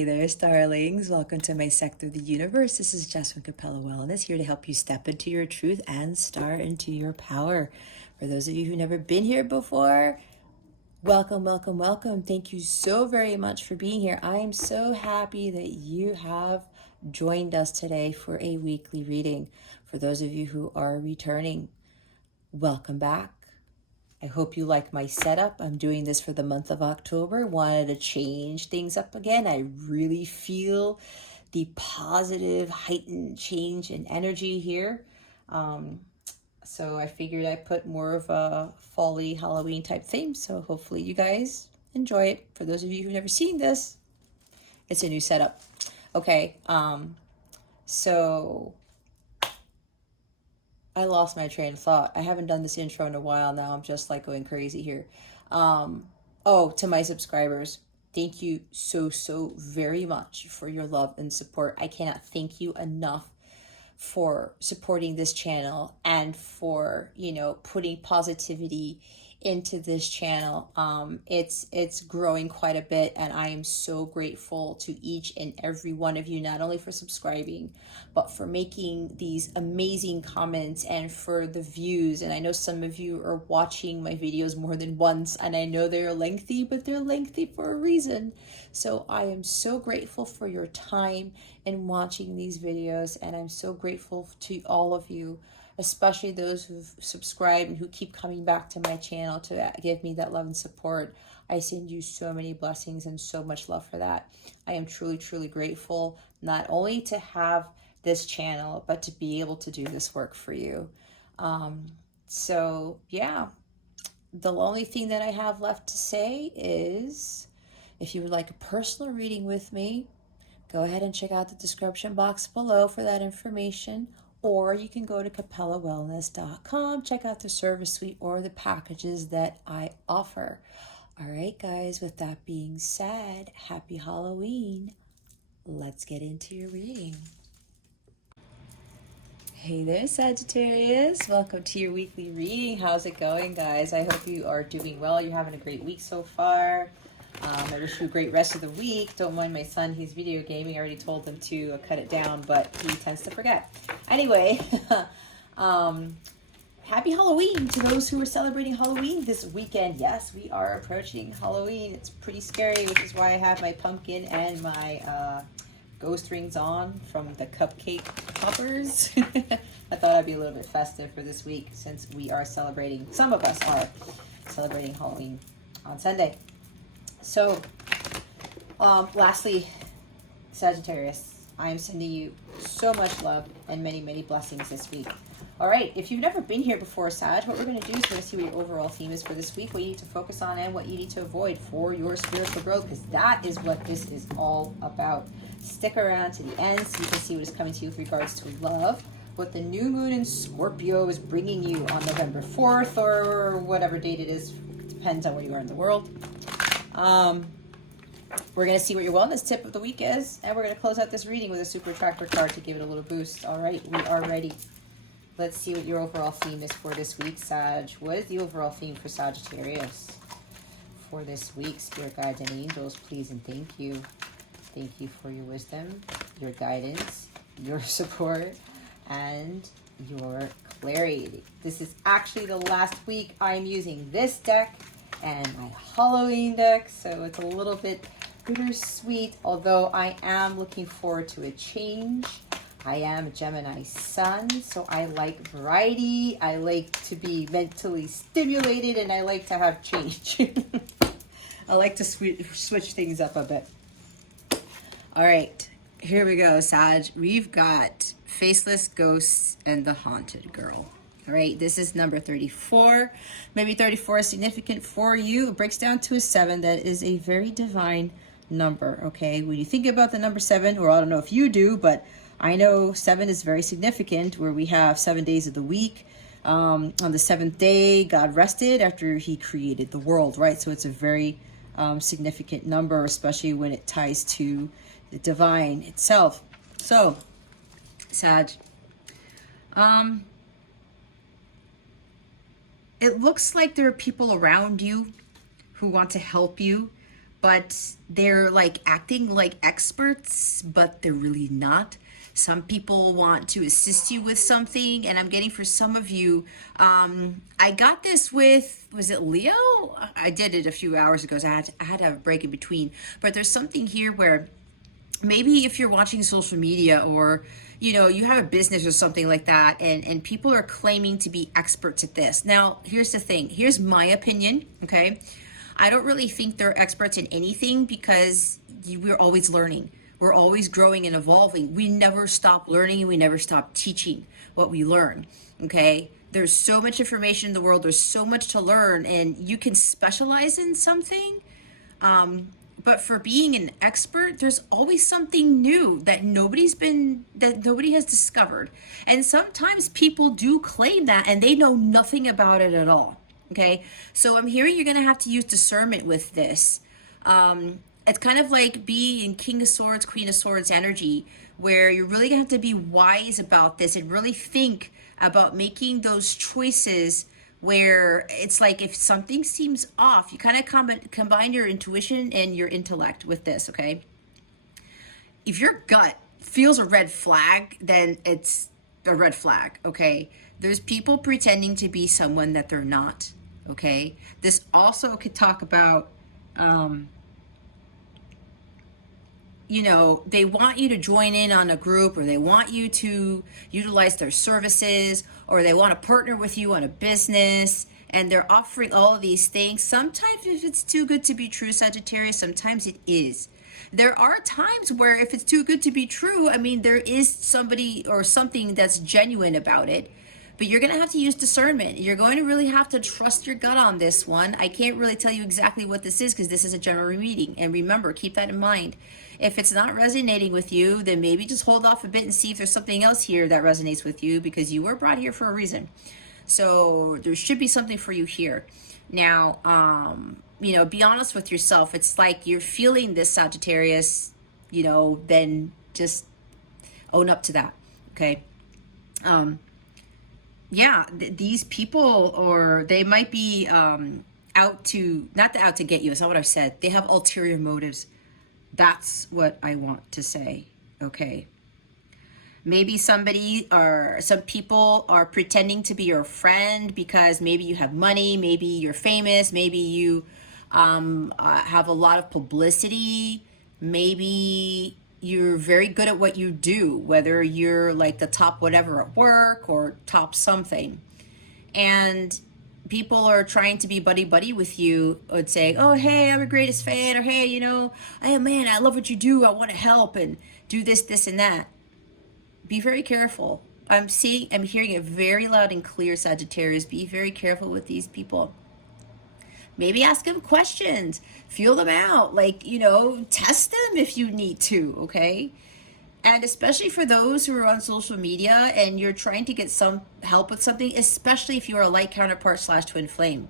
Hey there, starlings. Welcome to my sector of the universe. This is Jess from Capella Wellness, here to help you step into your truth and start into your power. For those of you who've never been here before, welcome, welcome, welcome. Thank you so very much for being here. I am so happy that you have joined us today for a weekly reading. For those of you who are returning, welcome back. I hope you like my setup. I'm doing this for the month of October. Wanted to change things up again. I really feel the positive, heightened change in energy here. So I figured I'd put more of a fall-y Halloween type theme. So hopefully you guys enjoy it. For those of you who've never seen this, it's a new setup. Okay, so I lost my train of thought. I haven't done this intro in a while now. I'm just like going crazy here. To my subscribers, thank you so very much for your love and support. I cannot thank you enough for supporting this channel and for, putting positivity into this channel. It's growing quite a bit, and I am so grateful to each and every one of you, not only for subscribing, but for making these amazing comments and for the views. And I know some of you are watching my videos more than once, and I know they're lengthy, but they're lengthy for a reason. So I am so grateful for your time in watching these videos, and I'm so grateful to all of you, especially those who've subscribed and who keep coming back to my channel to give me that love and support. I send you so many blessings and so much love for that. I am truly grateful, not only to have this channel, but to be able to do this work for you. So yeah, the only thing that I have left to say is, if you would like a personal reading with me, go ahead and check out the description box below for that information. Or you can go to capellawellness.com, check out the service suite or the packages that I offer. All right, guys, with that being said, happy Halloween. Let's get into your reading. Hey there, Sagittarius. Welcome to your weekly reading. How's it going, guys? I hope you are doing well. You're having a great week so far. I wish you a great rest of the week. Don't mind my son, he's video gaming. I already told him to cut it down, but he tends to forget. Anyway, happy Halloween to those who are celebrating Halloween this weekend. Yes, we are approaching Halloween. It's pretty scary, which is why I have my pumpkin and my ghost rings on from the cupcake poppers. I thought I'd be a little bit festive for this week since we are celebrating, some of us are celebrating Halloween on Sunday. So, lastly, Sagittarius, I am sending you so much love and many blessings this week. All right, if you've never been here before, Sag, what we're going to do is we're going to see what your overall theme is for this week, what you need to focus on, and what you need to avoid for your spiritual growth, because that is what this is all about. Stick around to the end so you can see what is coming to you with regards to love, what the new moon in Scorpio is bringing you on November 4th or whatever date it is. Depends on where you are in the world. We're going to see what your wellness tip of the week is, and we're going to close out this reading with a super attractor card to give it a little boost. All right, we are ready. Let's see what your overall theme is for this week, Sag. What is the overall theme for Sagittarius for this week? Spirit guides and angels, please and thank you. Thank you for your wisdom, your guidance, your support, and your clarity. This is actually the last week I'm using this deck and my Halloween deck, so it's a little bit bittersweet, although I am looking forward to a change. I am a Gemini sun, so I like variety, I like to be mentally stimulated, and I like to have change. I like to switch things up a bit. All right, here we go, Sag. We've got Faceless Ghosts and the Haunted Girl. All right, this is number 34. Maybe 34 is significant for you. It breaks down to a 7. That is a very divine number, okay? When you think about the number 7, or I don't know if you do, but I know 7 is very significant, where we have 7 days of the week. On the 7th day, God rested after he created the world, right? So it's a very significant number, especially when it ties to the divine itself. So, Sag, it looks like there are people around you who want to help you, but they're like acting like experts, but they're really not. Some people want to assist you with something, and I'm getting for some of you, I got this with, was it Leo? I did it a few hours ago, so I had to have a break in between. But there's something here where maybe if you're watching social media, or you have a business or something like that, and people are claiming to be experts at this. Now, here's the thing. Here's my opinion, okay? I don't really think they're experts in anything, because we're always learning. We're always growing and evolving. We never stop learning, and we never stop teaching what we learn, okay? There's so much information in the world. There's so much to learn, and you can specialize in something. But for being an expert, there's always something new that nobody has discovered. And sometimes people do claim that, and they know nothing about it at all, okay? So I'm hearing you're gonna have to use discernment with this. It's kind of like being in King of Swords, Queen of Swords energy, where you're really gonna have to be wise about this and really think about making those choices, where it's like if something seems off, you kind of combine your intuition and your intellect with this, okay? If your gut feels a red flag, then it's a red flag, okay? There's people pretending to be someone that they're not, okay? This also could talk about, they want you to join in on a group, or they want you to utilize their services, or they want to partner with you on a business, and they're offering all of these things. Sometimes if it's too good to be true, Sagittarius, sometimes it is. There are times where if it's too good to be true, I mean, there is somebody or something that's genuine about it. But you're going to have to use discernment. You're going to really have to trust your gut on this one. I can't really tell you exactly what this is, because this is a general reading. And remember, keep that in mind. If it's not resonating with you, then maybe just hold off a bit and see if there's something else here that resonates with you, because you were brought here for a reason. So there should be something for you here. Now, be honest with yourself. It's like you're feeling this, Sagittarius, then just own up to that, okay? These people, or they might be out to get you. It's not what I said. They have ulterior motives. That's what I want to say, okay? Maybe some people are pretending to be your friend because maybe you have money, maybe you're famous, maybe you have a lot of publicity, maybe you're very good at what you do, whether you're like the top whatever at work or top something. And people are trying to be buddy-buddy with you, would say, oh, hey, I'm your greatest fan, or hey, hey, man, I love what you do. I want to help and do this, this, and that. Be very careful. I'm hearing it very loud and clear, Sagittarius. Be very careful with these people. Maybe ask them questions, feel them out, test them if you need to, okay? And especially for those who are on social media and you're trying to get some help with something, especially if you are a light counterpart / twin flame.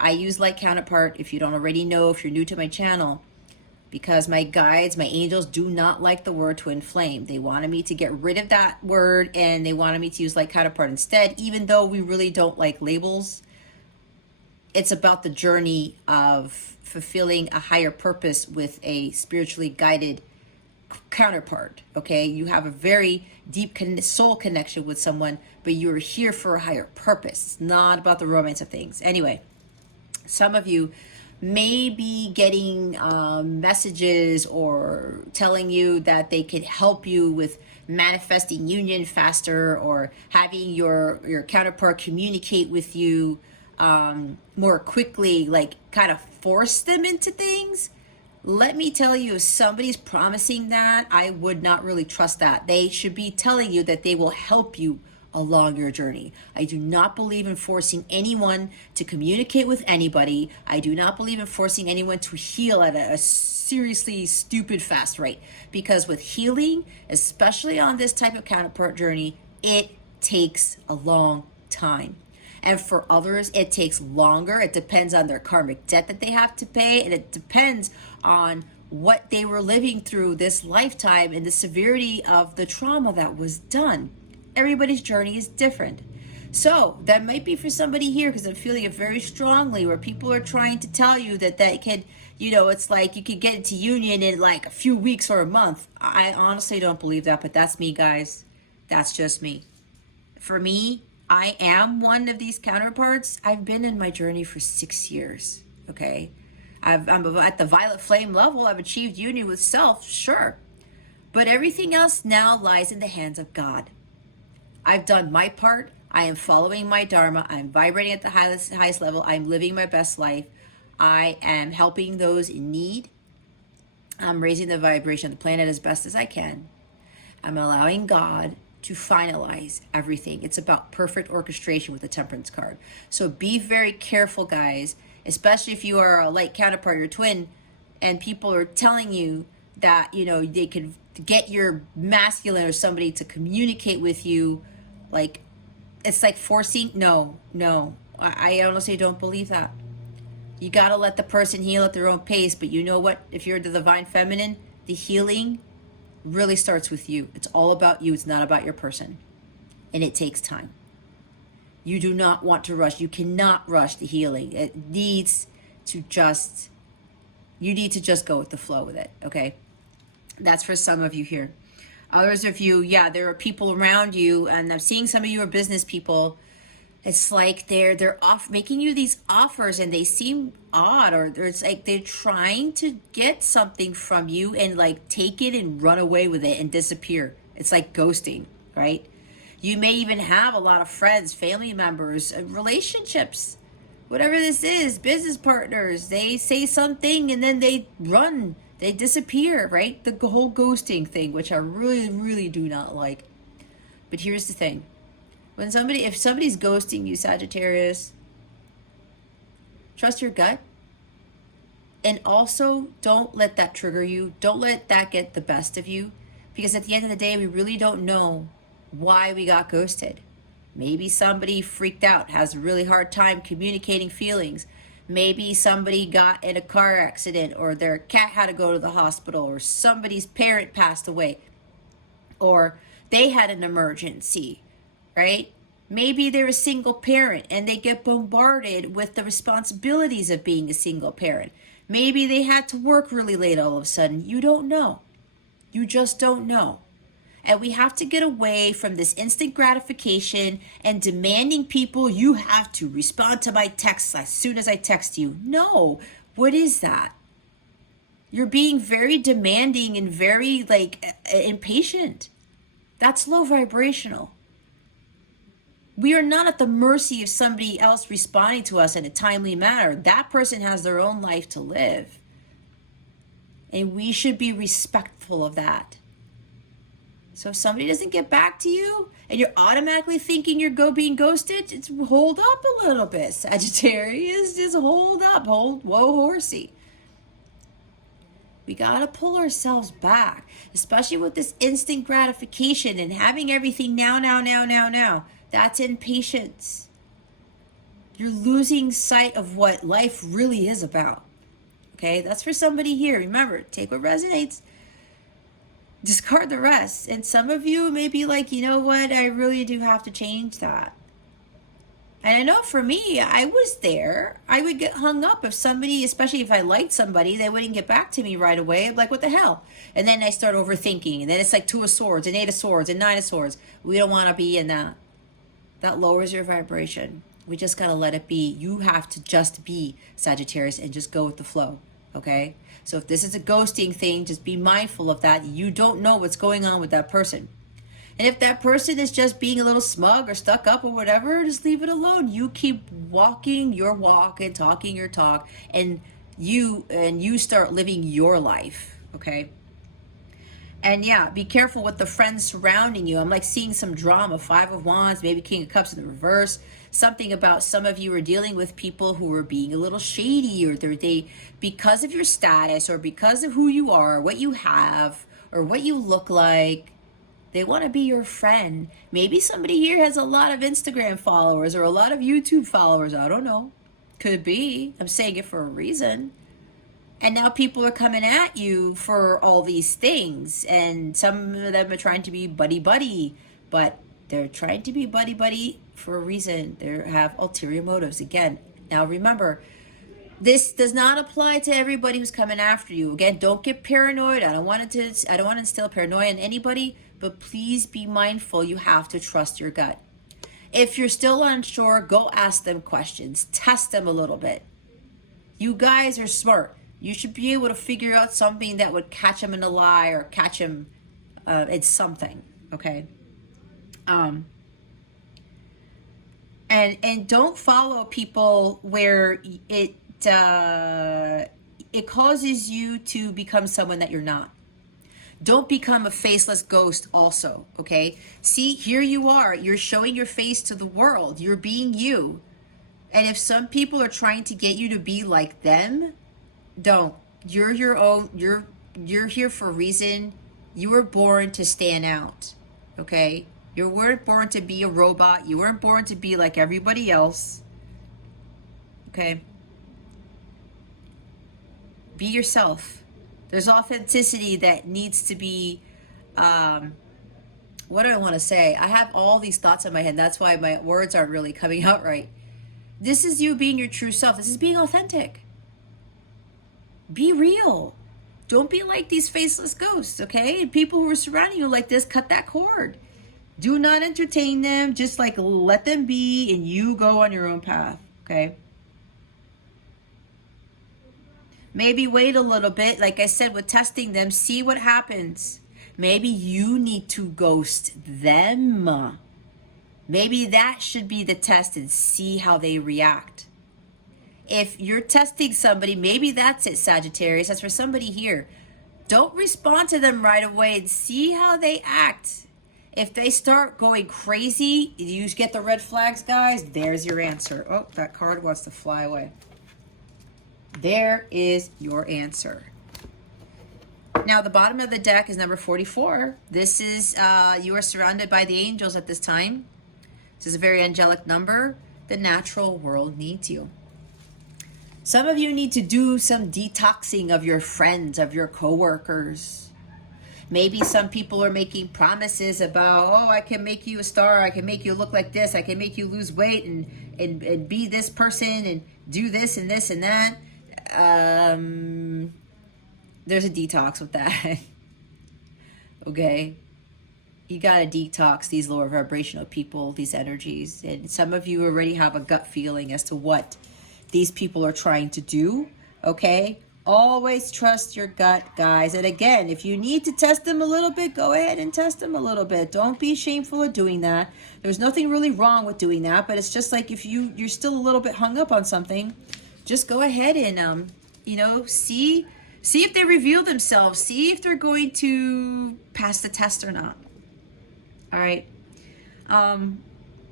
I use light counterpart, if you don't already know, if you're new to my channel, because my guides, my angels do not like the word twin flame. They wanted me to get rid of that word, and they wanted me to use light counterpart instead, even though we really don't like labels. It's about the journey of fulfilling a higher purpose with a spiritually guided counterpart, okay? You have a very deep soul connection with someone, but you're here for a higher purpose. It's not about the romance of things. Anyway, some of you may be getting messages or telling you that they could help you with manifesting union faster, or having your counterpart communicate with you more quickly, like kind of force them into things. Let me tell you, if somebody's promising that, I would not really trust that. They should be telling you that they will help you along your journey. I do not believe in forcing anyone to communicate with anybody. I do not believe in forcing anyone to heal at a seriously stupid fast rate, because with healing, especially on this type of counterpart journey, it takes a long time. And for others, it takes longer. It depends on their karmic debt that they have to pay, and it depends on what they were living through this lifetime and the severity of the trauma that was done. Everybody's journey is different. So that might be for somebody here, because I'm feeling it very strongly, where people are trying to tell you that they could, you know, it's like you could get into union in like a few weeks or a month. I honestly don't believe that, but that's me, guys. That's just me. For me, I am one of these counterparts. I've been in my journey for 6 years, okay? I'm at the violet flame level. I've achieved union with self, sure. But everything else now lies in the hands of God. I've done my part. I am following my dharma. I'm vibrating at the highest level. I'm living my best life. I am helping those in need. I'm raising the vibration of the planet as best as I can. I'm allowing God to finalize everything. It's about perfect orchestration with the Temperance card. So be very careful, guys, especially if you are a light counterpart, your twin, and people are telling you that, you know, they can get your masculine or somebody to communicate with you. Like, it's like forcing. No, I honestly don't believe that. You got to let the person heal at their own pace. But you know what? If you're the divine feminine, the healing really starts with you. It's all about you. It's not about your person. And it takes time. You do not want to rush. You cannot rush the healing. It needs to just, you need to just go with the flow with it, okay? That's for some of you here. Others of you, yeah, there are people around you, and I'm seeing some of you are business people. It's like they're making you these offers, and they seem odd, or it's like they're trying to get something from you and like take it and run away with it and disappear. It's like ghosting, right? You may even have a lot of friends, family members, relationships, whatever this is, business partners. They say something and then they run. They disappear, right? The whole ghosting thing, which I really, really do not like. But here's the thing. If somebody's ghosting you, Sagittarius, trust your gut. And also, don't let that trigger you. Don't let that get the best of you. Because at the end of the day, we really don't know why we got ghosted. Maybe somebody freaked out, has a really hard time communicating feelings. Maybe somebody got in a car accident, or their cat had to go to the hospital, or somebody's parent passed away, or they had an emergency, right? Maybe they're a single parent and they get bombarded with the responsibilities of being a single parent. Maybe they had to work really late all of a sudden. You don't know. You just don't know. And we have to get away from this instant gratification and demanding people, you have to respond to my texts as soon as I text you. No, what is that? You're being very demanding and very like impatient. That's low vibrational. We are not at the mercy of somebody else responding to us in a timely manner. That person has their own life to live. And we should be respectful of that. So if somebody doesn't get back to you and you're automatically thinking you're being ghosted, just hold up a little bit, Sagittarius. Just hold up. Whoa, horsey. We got to pull ourselves back, especially with this instant gratification and having everything now. That's impatience. You're losing sight of what life really is about. Okay, that's for somebody here. Remember, take what resonates. Discard the rest. And some of you may be like, you know what, I really do have to change that. And I know for me, I was there. I would get hung up if somebody, especially if I liked somebody, they wouldn't get back to me right away. I'm like, what the hell? And then I start overthinking. And then it's like 2 of swords and 8 of swords and 9 of swords. We don't want to be in that. That lowers your vibration. We just got to let it be. You have to just be, Sagittarius, and just go with the flow. Okay? So if this is a ghosting thing, just be mindful of that. You don't know what's going on with that person. And if that person is just being a little smug or stuck up or whatever, just leave it alone. You keep walking your walk and talking your talk, and you start living your life, okay? And yeah, be careful with the friends surrounding you. I'm like seeing some drama, 5 of Wands, maybe King of Cups in the reverse. Something about some of you are dealing with people who are being a little shady, or they because of your status or because of who you are, what you have, or what you look like, they want to be your friend. Maybe somebody here has a lot of Instagram followers or a lot of YouTube followers. I don't know. Could be. I'm saying it for a reason. And now people are coming at you for all these things. And some of them are trying to be buddy-buddy. But They're trying to be buddy-buddy for a reason. They have ulterior motives. Again, now remember, this does not apply to everybody who's coming after you. Again, don't get paranoid. I don't want to instill paranoia in anybody, but please be mindful. You have to trust your gut. If you're still unsure, go ask them questions. Test them a little bit. You guys are smart. You should be able to figure out something that would catch them in a lie or catch them in something, okay? And don't follow people where it causes you to become someone that you're not. Don't become a faceless ghost also, okay? See, here you are. You're showing your face to the world. You're being you. And if some people are trying to get you to be like them, don't. You're your own. You're here for a reason. You were born to stand out, okay? You weren't born to be a robot. You weren't born to be like everybody else, okay? Be yourself. There's authenticity that needs to be, what do I want to say? I have all these thoughts in my head. That's why my words aren't really coming out right. This is you being your true self. This is being authentic. Be real. Don't be like these faceless ghosts, okay? And people who are surrounding you like this, cut that cord. Do not entertain them. Just like let them be and you go on your own path, okay? Maybe wait a little bit. Like I said, with testing them, see what happens. Maybe you need to ghost them. Maybe that should be the test and see how they react. If you're testing somebody, maybe that's it, Sagittarius. That's for somebody here. Don't respond to them right away and see how they act. If they start going crazy, you get the red flags, guys. There's your answer. Oh, that card wants to fly away. There is your answer. Now, the bottom of the deck is number 44. This is, you are surrounded by the angels at this time. This is a very angelic number. The natural world needs you. Some of you need to do some detoxing of your friends, of your coworkers. Maybe some people are making promises about, oh, I can make you a star. I can make you look like this. I can make you lose weight and be this person and do this and this and that. There's a detox with that. Okay? You gotta detox these lower vibrational people, these energies. And some of you already have a gut feeling as to what these people are trying to do, okay? Always trust your gut, guys. And again, if you need to test them a little bit, go ahead and test them a little bit. Don't be shameful of doing that. There's nothing really wrong with doing that, but it's just like if you're still a little bit hung up on something, just go ahead and, you know, see if they reveal themselves. See if they're going to pass the test or not. All right.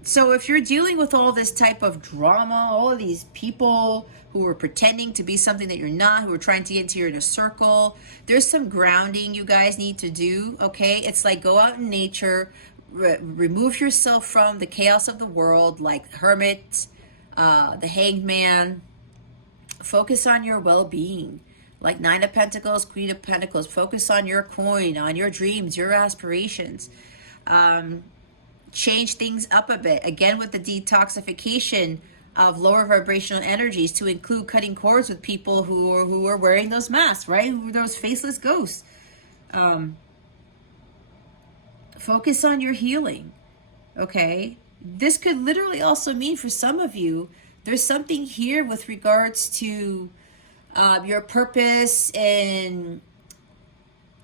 So if you're dealing with all this type of drama, all of these people who are pretending to be something that you're not, who are trying to get into your inner circle, there's some grounding you guys need to do, okay? It's like go out in nature, remove yourself from the chaos of the world, like Hermit, the Hanged Man. Focus on your well-being, like Nine of Pentacles, Queen of Pentacles. Focus on your coin, on your dreams, your aspirations. Change things up a bit. Again, with the detoxification of lower vibrational energies, to include cutting cords with people who are wearing those masks, right? Who are those faceless ghosts. Focus on your healing, okay? This could literally also mean for some of you, there's something here with regards to your purpose in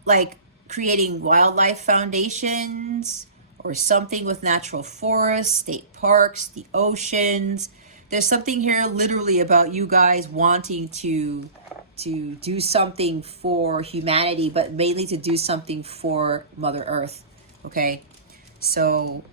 like creating wildlife foundations, or something with natural forests, state parks, the oceans. There's something here literally about you guys wanting to do something for humanity, but mainly to do something for Mother Earth, okay? So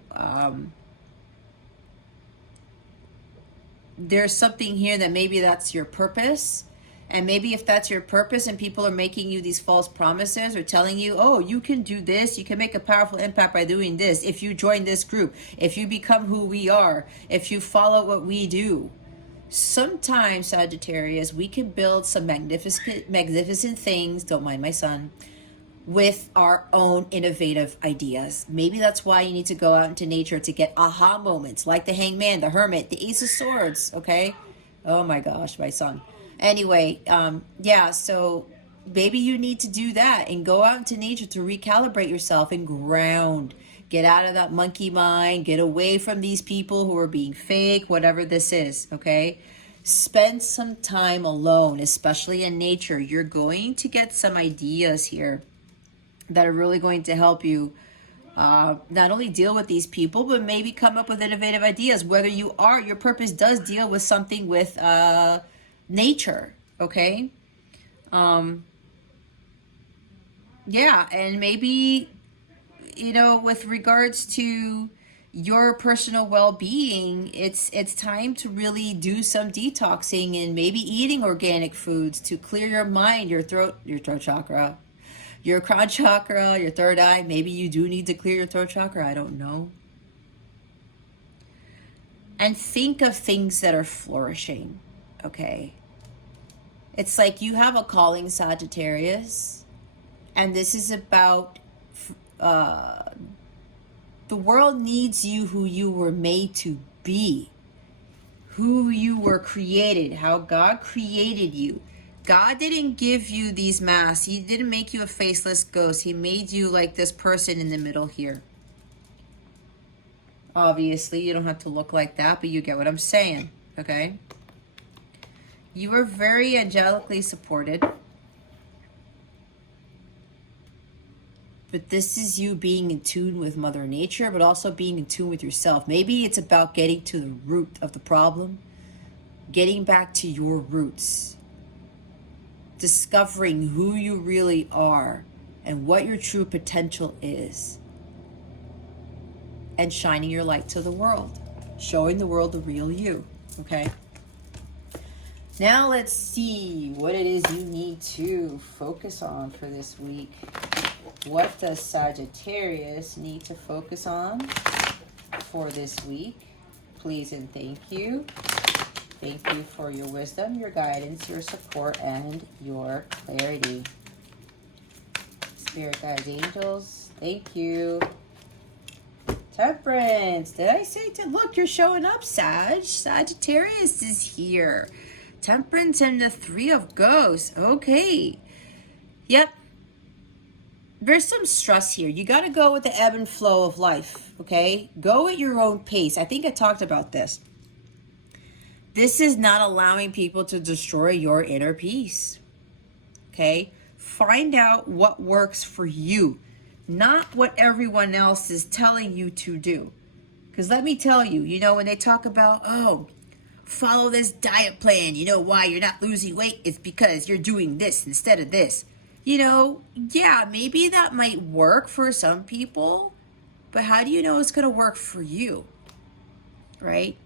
there's something here that maybe that's your purpose. And maybe if that's your purpose and people are making you these false promises or telling you, oh, you can do this, you can make a powerful impact by doing this, if you join this group, if you become who we are, if you follow what we do. Sometimes, Sagittarius, we can build some magnificent things, don't mind my son, with our own innovative ideas. Maybe that's why you need to go out into nature to get aha moments, like the Hangman, the Hermit, the Ace of Swords, okay? Oh my gosh, my son. Anyway, yeah, so maybe you need to do that and go out into nature to recalibrate yourself and ground. Get out of that monkey mind. Get away from these people who are being fake, whatever this is, okay? Spend some time alone, especially in nature. You're going to get some ideas here that are really going to help you not only deal with these people, but maybe come up with innovative ideas. Whether your purpose does deal with something with nature, okay? Yeah, and maybe, you know, with regards to your personal well-being, it's time to really do some detoxing and maybe eating organic foods to clear your mind, your throat chakra, your crown chakra, your third eye. Maybe you do need to clear your throat chakra. I don't know. And think of things that are flourishing, okay? It's like you have a calling, Sagittarius, and this is about the world needs you who you were made to be, who you were created, how God created you. God didn't give you these masks. He didn't make you a faceless ghost. He made you like this person in the middle here. Obviously, you don't have to look like that, but you get what I'm saying, okay? You are very angelically supported. But this is you being in tune with Mother Nature, but also being in tune with yourself. Maybe it's about getting to the root of the problem, getting back to your roots, discovering who you really are and what your true potential is, and shining your light to the world, showing the world the real you, okay? Now let's see what it is you need to focus on for this week. What does Sagittarius need to focus on for this week? Please and thank you. Thank you for your wisdom, your guidance, your support, and your clarity. Spirit guides, angels, thank you. Temperance. Did I say to look? You're showing up, Sag. Sagittarius is here. Temperance and the Three of Ghosts. Okay. Yep. There's some stress here. You got to go with the ebb and flow of life, okay? Go at your own pace. I think I talked about this. This is not allowing people to destroy your inner peace, okay? Find out what works for you, not what everyone else is telling you to do. Because let me tell you, you know, when they talk about, oh, follow this diet plan, you know why you're not losing weight? It's because you're doing this instead of this. You know, yeah, maybe that might work for some people, but how do you know it's going to work for you, right?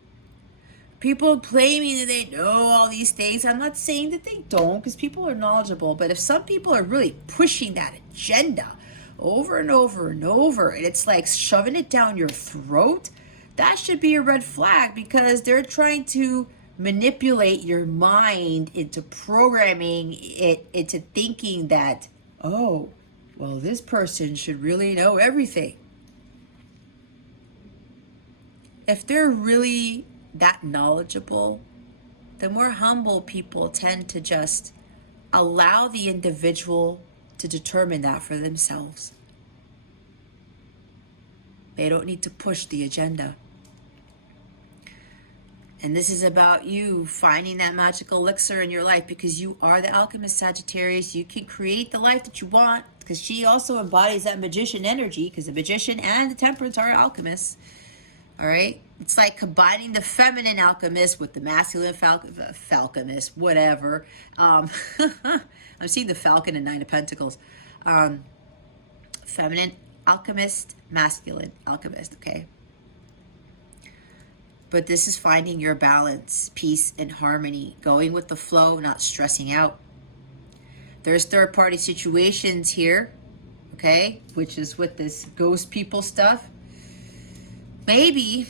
People claiming that they know all these things. I'm not saying that they don't, because people are knowledgeable, but if some people are really pushing that agenda over and over and over, and it's like shoving it down your throat, that should be a red flag, because they're trying to manipulate your mind into programming it into thinking that, oh, well, this person should really know everything. If they're really that knowledgeable, the more humble people tend to just allow the individual to determine that for themselves. They don't need to push the agenda. And this is about you finding that magical elixir in your life, because you are the alchemist, Sagittarius. You can create the life that you want, because she also embodies that magician energy, because the magician and the temperance are alchemists. All right? It's like combining the feminine alchemist with the masculine falconist, whatever. I'm seeing the falcon in Nine of Pentacles. Feminine alchemist, masculine alchemist, okay? But this is finding your balance, peace, and harmony, going with the flow, not stressing out. There's third-party situations here, okay, which is with this ghost people stuff. Maybe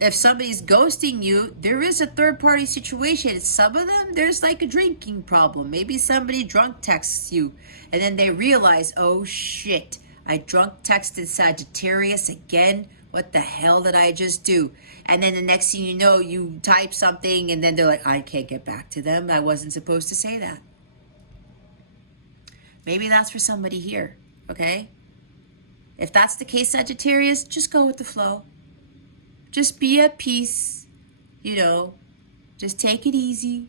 if somebody's ghosting you, there is a third-party situation. Some of them, there's like a drinking problem. Maybe somebody drunk texts you, and then they realize, oh shit, I drunk texted Sagittarius again. What the hell did I just do? And then the next thing you know, you type something, and then they're like, I can't get back to them. I wasn't supposed to say that. Maybe that's for somebody here, okay? If that's the case, Sagittarius, just go with the flow. Just be at peace, you know, just take it easy.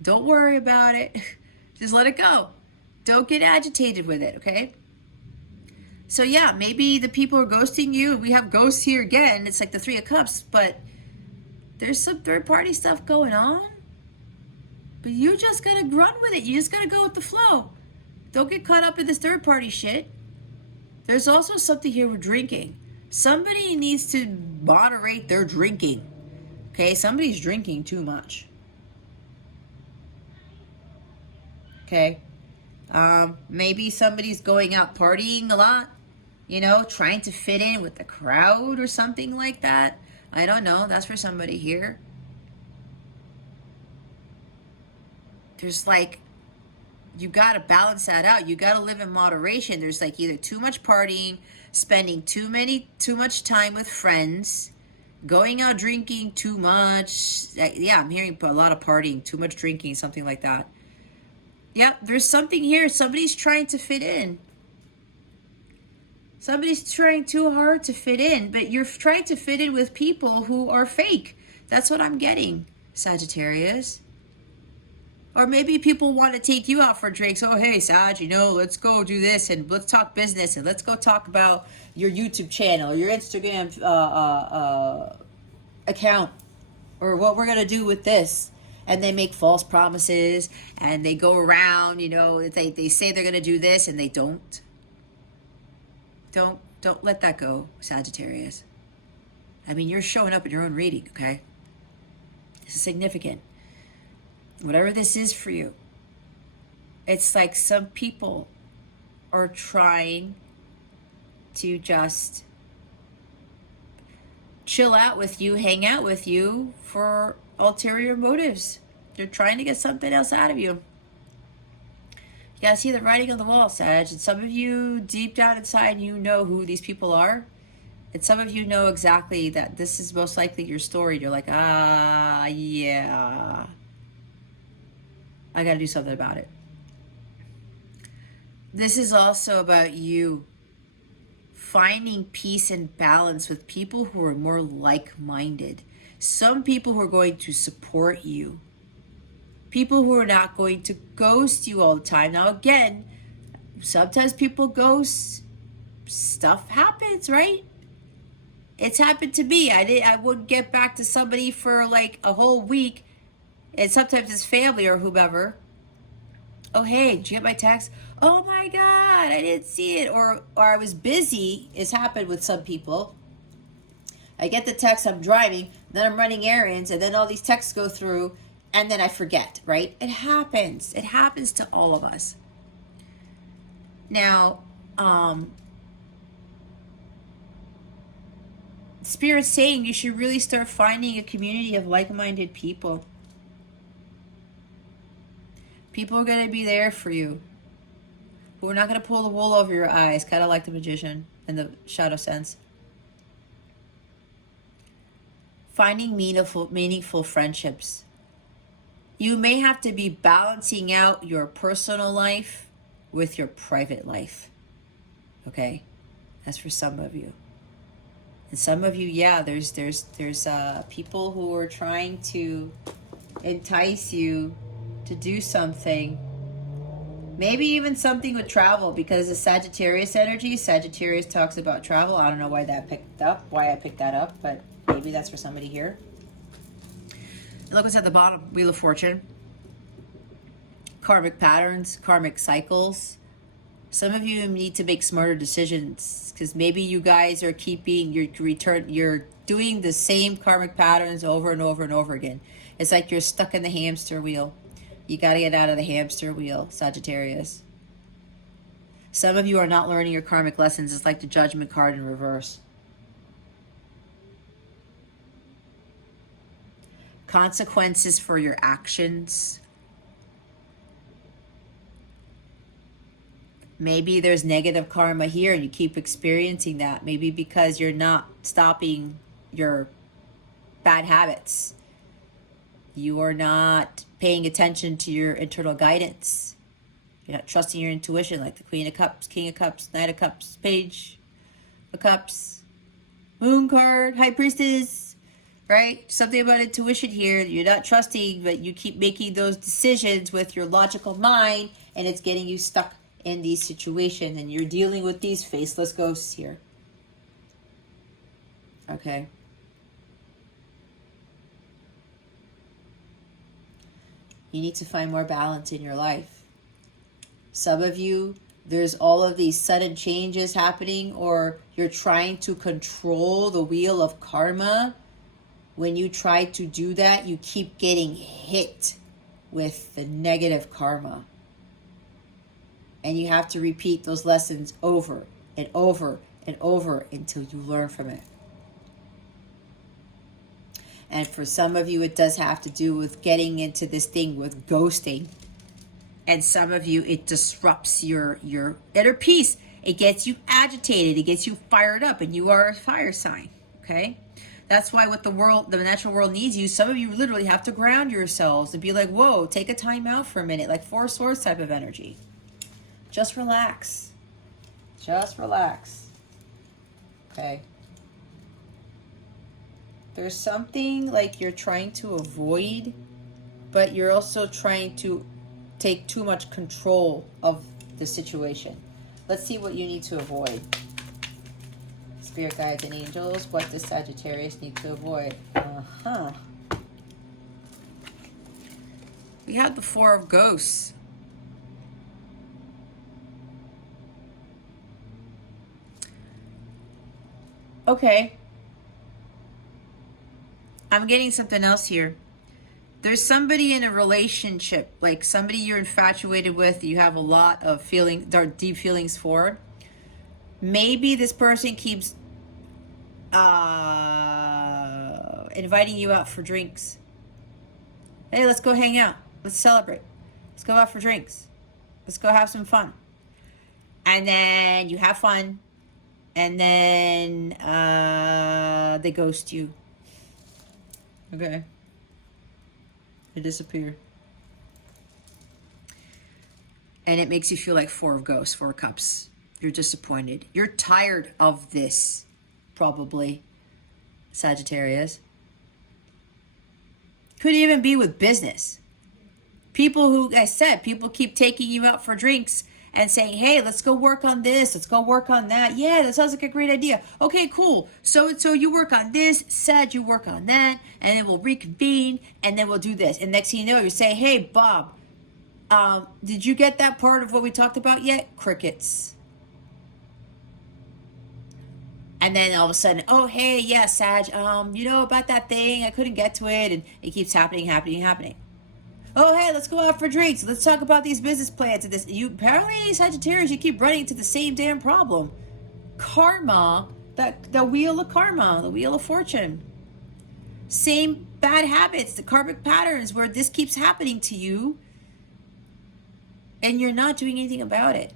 Don't worry about it. Just let it go. Don't get agitated with it, okay? So yeah, maybe the people are ghosting you. We have ghosts here again. It's like the Three of Cups, but there's some third-party stuff going on. But you just gotta run with it. You just gotta go with the flow. Don't get caught up in this third-party shit. There's also something here with drinking. Somebody needs to moderate their drinking. Okay, somebody's drinking too much. Okay, maybe somebody's going out partying a lot, you know, trying to fit in with the crowd or something like that. I don't know. That's for somebody here. There's like, you got to balance that out. You got to live in moderation. There's like either too much partying, spending too much time with friends, going out drinking too much. Yeah, I'm hearing a lot of partying, too much drinking, something like that. Yep, there's something here. Somebody's trying to fit in. Somebody's trying too hard to fit in, but you're trying to fit in with people who are fake. That's what I'm getting, Sagittarius. Or maybe people want to take you out for drinks. Oh, hey, Sag, you know, let's go do this and let's talk business and let's go talk about your YouTube channel or your Instagram account or what we're going to do with this. And they make false promises and they go around, you know, they say they're going to do this and they don't. Don't let that go, Sagittarius. I mean, you're showing up in your own reading, okay? This is significant. Whatever this is for you, it's like some people are trying to just chill out with you, hang out with you for ulterior motives. They're trying to get something else out of you. You gotta see the writing on the wall, Sag. And some of you, deep down inside, you know who these people are. And some of you know exactly that this is most likely your story. You're like, yeah, I gotta do something about it. This is also about you finding peace and balance with people who are more like-minded. Some people who are going to support you. People who are not going to ghost you all the time. Now again, sometimes people ghost. Stuff happens, right? It's happened to me. I would get back to somebody for like a whole week. And sometimes it's family or whomever. Oh, hey, did you get my text? Oh my God, I didn't see it. Or I was busy. It's happened with some people. I get the text, I'm driving, then I'm running errands, and then all these texts go through, and then I forget, right? It happens. It happens to all of us. Now, Spirit's saying you should really start finding a community of like-minded people. People are going to be there for you. Who are not going to pull the wool over your eyes, kind of like the magician in the shadow sense. Finding meaningful friendships. You may have to be balancing out your personal life with your private life. Okay? That's for some of you. And some of you, yeah, there's people who are trying to entice you to do something. Maybe even something with travel, because the Sagittarius energy, Sagittarius talks about travel. I don't know why I picked that up, but maybe that's for somebody here. And look what's at the bottom, Wheel of Fortune. Karmic patterns, karmic cycles. Some of you need to make smarter decisions because maybe you guys are you're doing the same karmic patterns over and over and over again. It's like you're stuck in the hamster wheel. You got to get out of the hamster wheel, Sagittarius. Some of you are not learning your karmic lessons. It's like the Judgment card in reverse. consequences for your actions. Maybe there's negative karma here and you keep experiencing that. Maybe because you're not stopping your bad habits. You are not paying attention to your internal guidance. You're not trusting your intuition, like the Queen of Cups, King of Cups, Knight of Cups, Page of Cups, Moon card, High Priestess, right? Something about intuition here. You're not trusting, but you keep making those decisions with your logical mind, and it's getting you stuck in these situations, and you're dealing with these faceless ghosts here. Okay. You need to find more balance in your life. Some of you, there's all of these sudden changes happening, or you're trying to control the wheel of karma. When you try to do that, you keep getting hit with the negative karma. And you have to repeat those lessons over and over and over until you learn from it. And for some of you, it does have to do with getting into this thing with ghosting. And some of you, it disrupts your inner peace. It gets you agitated. It gets you fired up. And you are a fire sign. Okay? That's why what the natural world needs you, some of you literally have to ground yourselves and be like, whoa, take a time out for a minute. Like Four Swords type of energy. Just relax. Just relax. Okay. There's something like you're trying to avoid, but you're also trying to take too much control of the situation. Let's see what you need to avoid. Spirit guides and angels, what does Sagittarius need to avoid? We have the Four of Ghosts. Okay. I'm getting something else here. There's somebody in a relationship, like somebody you're infatuated with, you have a lot of deep feelings for. Maybe this person keeps inviting you out for drinks. Hey, let's go hang out. Let's celebrate. Let's go out for drinks. Let's go have some fun. And then you have fun. And then they ghost you. Okay. They disappear. And it makes you feel like Four of Ghosts, Four of Cups. You're disappointed. You're tired of this, probably, Sagittarius. Could even be with business. People who, I said, people keep taking you out for drinks and saying, hey, let's go work on this. Let's go work on that. Yeah, that sounds like a great idea. Okay, cool. So you work on this, Sag, you work on that, and then we'll reconvene, and then we'll do this. And next thing you know, you say, hey, Bob, did you get that part of what we talked about yet? Crickets. And then all of a sudden, oh, hey, yeah, Sag, you know about that thing? I couldn't get to it, and it keeps happening. Oh, hey, let's go out for drinks. Let's talk about these business plans and this. You apparently, Sagittarius, you keep running into the same damn problem. Karma, the wheel of karma, the wheel of fortune. Same bad habits, the karmic patterns where this keeps happening to you and you're not doing anything about it.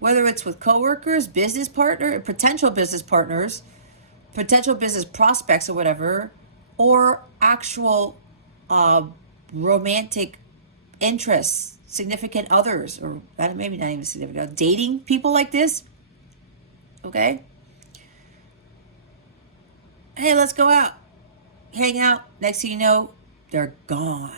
Whether it's with coworkers, business partner, potential business partners, potential business prospects or whatever, or actual romantic interests, significant others, or maybe not even significant, dating people like this. Okay? Hey, let's go out. Hang out. Next thing you know, they're gone.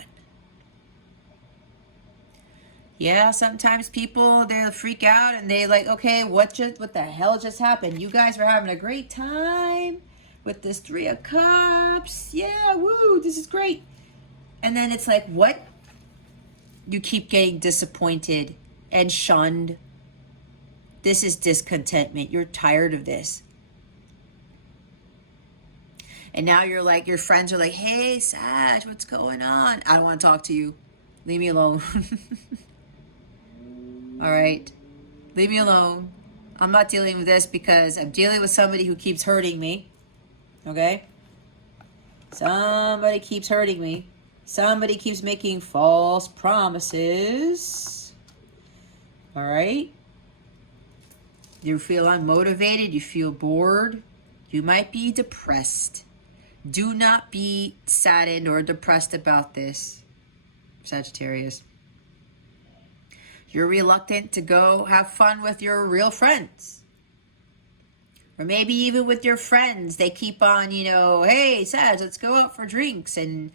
Yeah, sometimes people, they'll freak out and they like, okay, what the hell just happened? You guys were having a great time with this Three of Cups. Yeah, woo, this is great. And then it's like, what? You keep getting disappointed and shunned. This is discontentment. You're tired of this. And now you're like, your friends are like, hey, Sag, what's going on? I don't want to talk to you. Leave me alone. All right. Leave me alone. I'm not dealing with this because I'm dealing with somebody who keeps hurting me. Okay? Somebody keeps hurting me. Somebody keeps making false promises. All right. You feel unmotivated. You feel bored. You might be depressed. Do not be saddened or depressed about this, Sagittarius. You're reluctant to go have fun with your real friends. Or maybe even with your friends. They keep on, hey, Sag, let's go out for drinks. And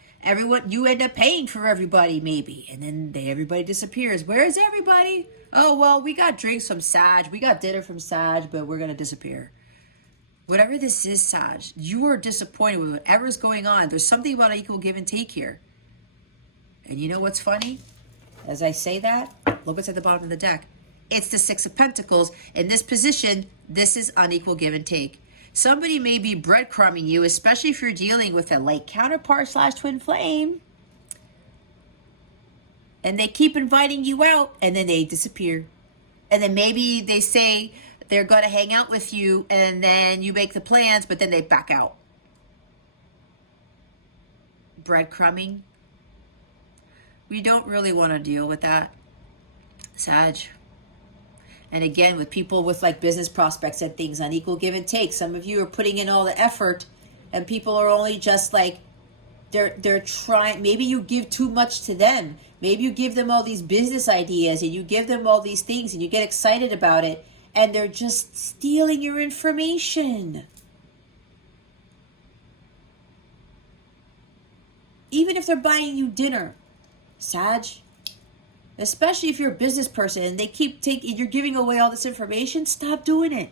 you end up paying for everybody maybe. And then everybody disappears. Where's everybody? Oh, well, we got drinks from Sag. We got dinner from Sag, but we're going to disappear. Whatever this is, Sag, you are disappointed with whatever's going on. There's something about equal give and take here. And you know what's funny? As I say that, look what's at the bottom of the deck. It's the Six of Pentacles. In this position, this is unequal give and take. Somebody may be breadcrumbing you, especially if you're dealing with a late counterpart / twin flame. And they keep inviting you out, and then they disappear. And then maybe they say they're going to hang out with you, and then you make the plans, but then they back out. Breadcrumbing. We don't really want to deal with that, Sag. And again, with people with like business prospects and things, unequal give and take. Some of you are putting in all the effort, and people are only just like, they're trying. Maybe you give too much to them. Maybe you give them all these business ideas, and you give them all these things, and you get excited about it, and they're just stealing your information. Even if they're buying you dinner, Sag, especially if you're a business person and they keep you're giving away all this information, stop doing it.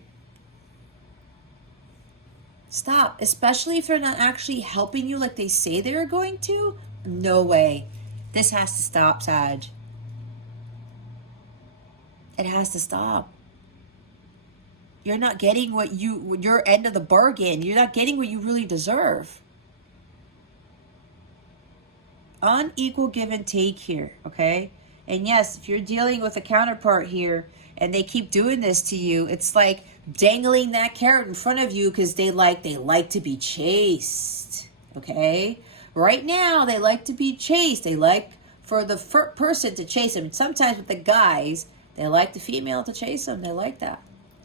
Stop. Especially if they're not actually helping you like they say they're going to. No way. This has to stop, Sag. It has to stop. You're not getting your end of the bargain. You're not getting what you really deserve. Unequal give and take here, okay? And yes, if you're dealing with a counterpart here and they keep doing this to you, it's like dangling that carrot in front of you because they like to be chased, okay? Right now, they like to be chased. They like for the person to chase them. Sometimes with the guys, they like the female to chase them. They like that.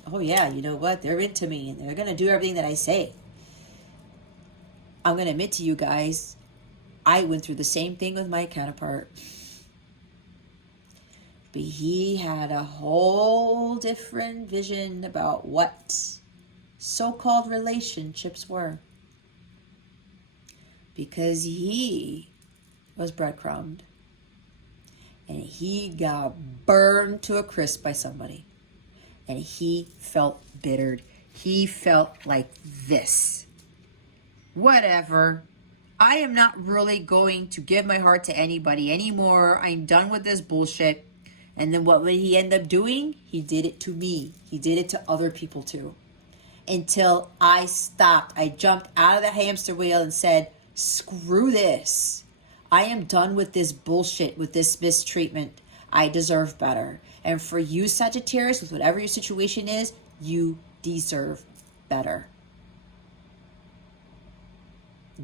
Oh yeah, you know what? They're into me and they're going to do everything that I say. I'm going to admit to you guys, I went through the same thing with my counterpart. But he had a whole different vision about what so-called relationships were. Because he was breadcrumbed. And he got burned to a crisp by somebody. And he felt bittered. He felt like this. Whatever. I am not really going to give my heart to anybody anymore. I'm done with this bullshit. And then what would he end up doing? He did it to me. He did it to other people too. Until I stopped. I jumped out of the hamster wheel and said, screw this. I am done with this bullshit, with this mistreatment. I deserve better. And for you, Sagittarius, with whatever your situation is, you deserve better.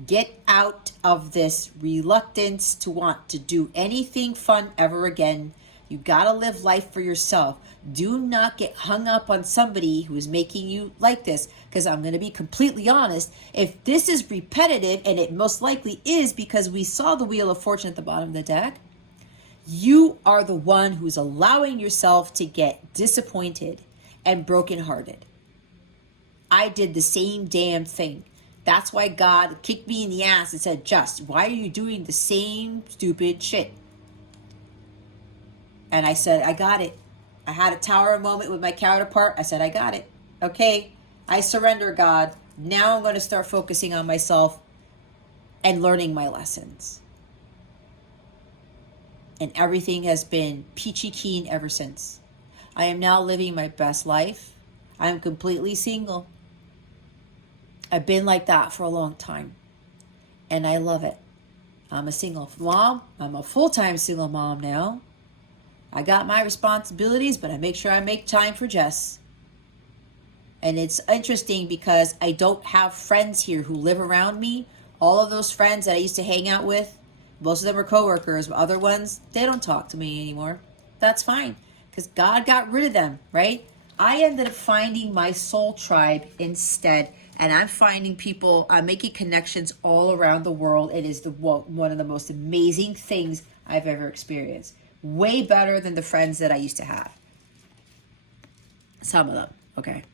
Get out of this reluctance to want to do anything fun ever again. You gotta live life for yourself. Do not get hung up on somebody who is making you like this. Because I'm going to be completely honest. If this is repetitive, and it most likely is because we saw the Wheel of Fortune at the bottom of the deck, you are the one who's allowing yourself to get disappointed and brokenhearted. I did the same damn thing. That's why God kicked me in the ass and said, Just, why are you doing the same stupid shit? And I said, I got it. I had a tower moment with my counterpart. I said, I got it. Okay, I surrender, God. Now I'm going to start focusing on myself and learning my lessons. And everything has been peachy keen ever since. I am now living my best life. I am completely single. I've been like that for a long time. And I love it. I'm a single mom. I'm a full-time single mom now. I got my responsibilities, but I make sure I make time for Jess. And it's interesting because I don't have friends here who live around me. All of those friends that I used to hang out with, most of them are coworkers. Other ones, they don't talk to me anymore. That's fine, because God got rid of them, right? I ended up finding my soul tribe instead, and I'm finding people, I'm making connections all around the world. It is one of the most amazing things I've ever experienced. Way better than the friends that I used to have. Some of them, okay?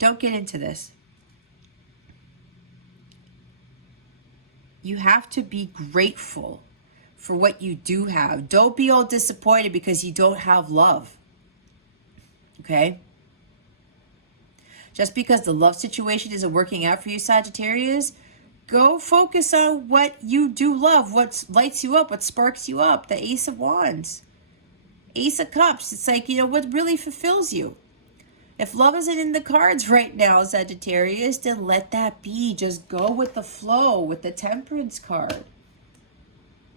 Don't get into this. You have to be grateful for what you do have. Don't be all disappointed because you don't have love. Okay? Just because the love situation isn't working out for you, Sagittarius, go focus on what you do love, what lights you up, what sparks you up. The Ace of Wands, Ace of Cups. It's like, what really fulfills you. If love isn't in the cards right now, Sagittarius, then let that be. Just go with the flow with the Temperance card.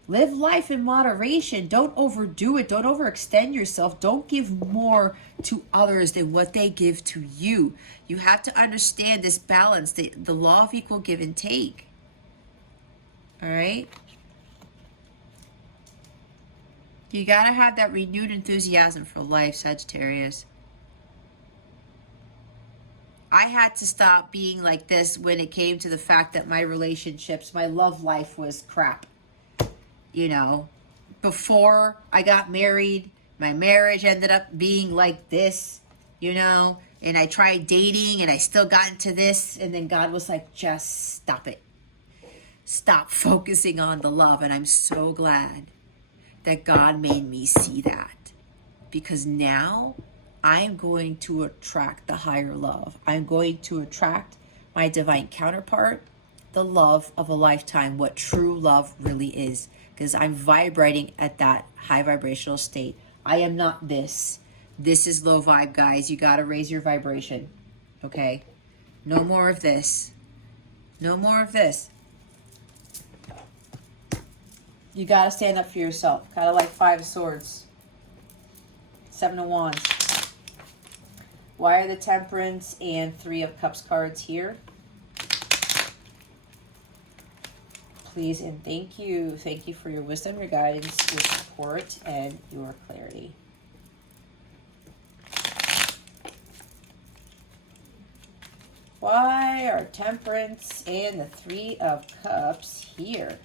Live life in moderation. Don't overdo it. Don't overextend yourself. Don't give more to others than what they give to you. You have to understand this balance, the law of equal give and take. All right? You got to have that renewed enthusiasm for life, Sagittarius. I had to stop being like this when it came to the fact that my relationships, my love life was crap. Before I got married, my marriage ended up being like this, and I tried dating and I still got into this. And then God was like, just stop it. Stop focusing on the love. And I'm so glad that God made me see that, because now I'm going to attract the higher love. I'm going to attract my divine counterpart, the love of a lifetime, what true love really is, because I'm vibrating at that high vibrational state. I am not this. This is low vibe, guys. You got to raise your vibration, okay? No more of this. No more of this. You got to stand up for yourself. Kind of like Five of Swords. Seven of Wands. Why are the Temperance and Three of Cups cards here? Please and thank you. Thank you for your wisdom, your guidance, your support, and your clarity. Why are Temperance and the Three of Cups here?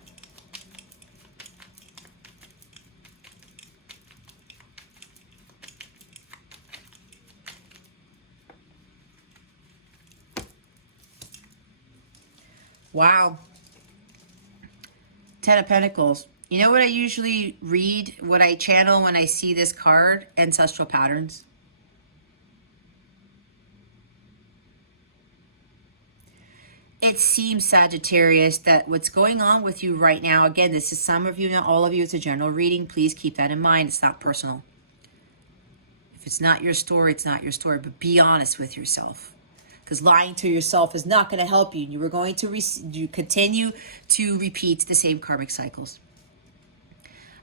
Wow. Ten of Pentacles. You know what I usually read, what I channel when I see this card? Ancestral patterns. It seems, Sagittarius, that what's going on with you right now, again, this is some of you, not all of you, it's a general reading. Please keep that in mind. It's not personal. If it's not your story, it's not your story. But be honest with yourself, because lying to yourself is not going to help you. You are going to continue to repeat the same karmic cycles.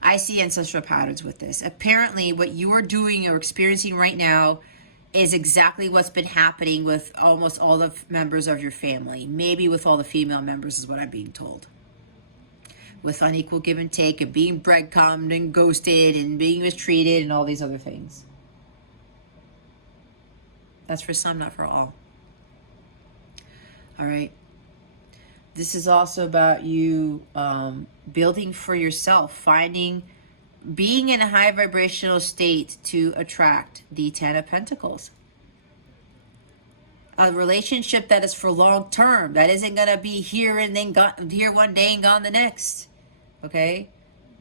I see ancestral patterns with this. Apparently, what you are doing or experiencing right now is exactly what's been happening with almost all the members of your family. Maybe with all the female members is what I'm being told. With unequal give and take and being breadcrumbed and ghosted and being mistreated and all these other things. That's for some, not for all. All right. This is also about you building for yourself, being in a high vibrational state to attract the Ten of Pentacles. A relationship that is for long term, that isn't going to be here and then here one day and gone the next. Okay?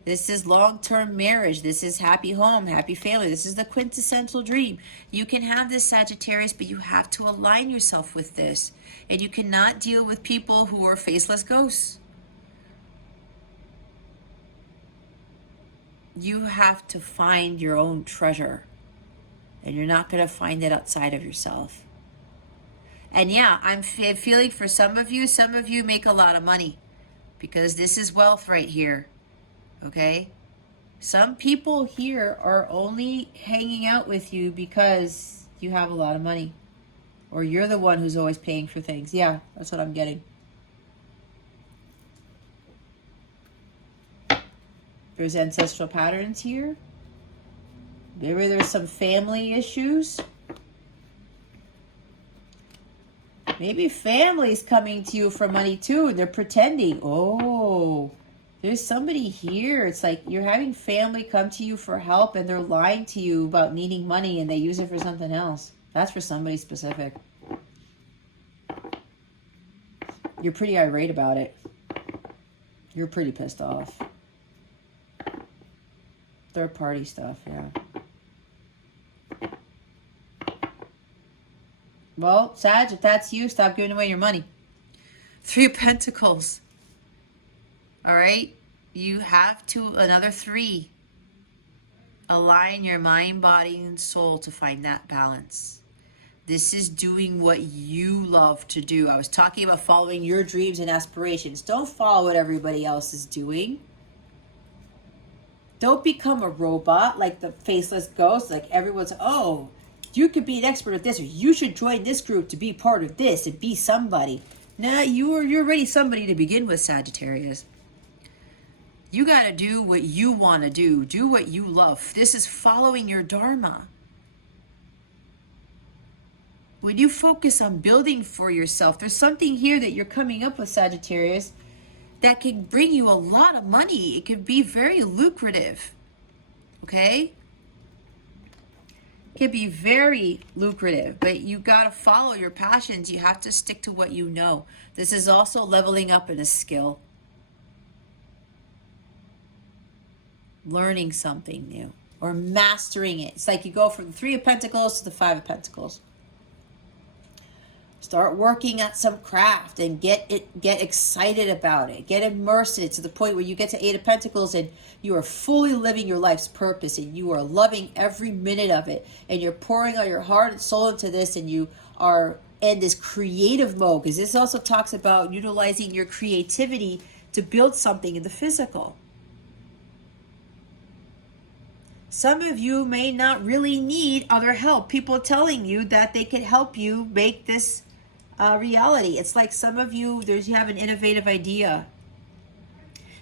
This is long-term marriage. This is happy home, happy family. This is the quintessential dream. You can have this, Sagittarius, but you have to align yourself with this. And you cannot deal with people who are faceless ghosts. You have to find your own treasure. And you're not going to find it outside of yourself. And yeah, I'm feeling for some of you make a lot of money. Because this is wealth right here. Okay? Some people here are only hanging out with you because you have a lot of money. Or you're the one who's always paying for things. Yeah, that's what I'm getting. There's ancestral patterns here. Maybe there's some family issues. Maybe family's coming to you for money too, and they're pretending. Oh, there's somebody here. It's like you're having family come to you for help, and they're lying to you about needing money, and they use it for something else. That's for somebody specific. You're pretty irate about it. You're pretty pissed off. Third party stuff, yeah. Well, Sag, if that's you, stop giving away your money. 3 of Pentacles. All right? You have to, another 3. Align your mind, body, and soul to find that balance. This is doing what you love to do. I was talking about following your dreams and aspirations. Don't follow what everybody else is doing. Don't become a robot like the faceless ghost. Like everyone's, oh, you could be an expert at this, or you should join this group to be part of this and be somebody. Nah, you're already somebody to begin with, Sagittarius. You got to do what you want to do. Do what you love. This is following your dharma. When you focus on building for yourself, there's something here that you're coming up with, Sagittarius, that can bring you a lot of money. It could be very lucrative. Okay? Can be very lucrative, but you got to follow your passions. You have to stick to what you know. This is also leveling up in a skill. Learning something new or mastering it. It's like you go from the 3 of Pentacles to the 5 of Pentacles. Start working at some craft and get excited about it. Get immersed in it to the point where you get to 8 of Pentacles and you are fully living your life's purpose and you are loving every minute of it. And you're pouring all your heart and soul into this, and you are in this creative mode, because this also talks about utilizing your creativity to build something in the physical. Some of you may not really need other help. People telling you that they can help you make this reality. It's like some of you, you have an innovative idea,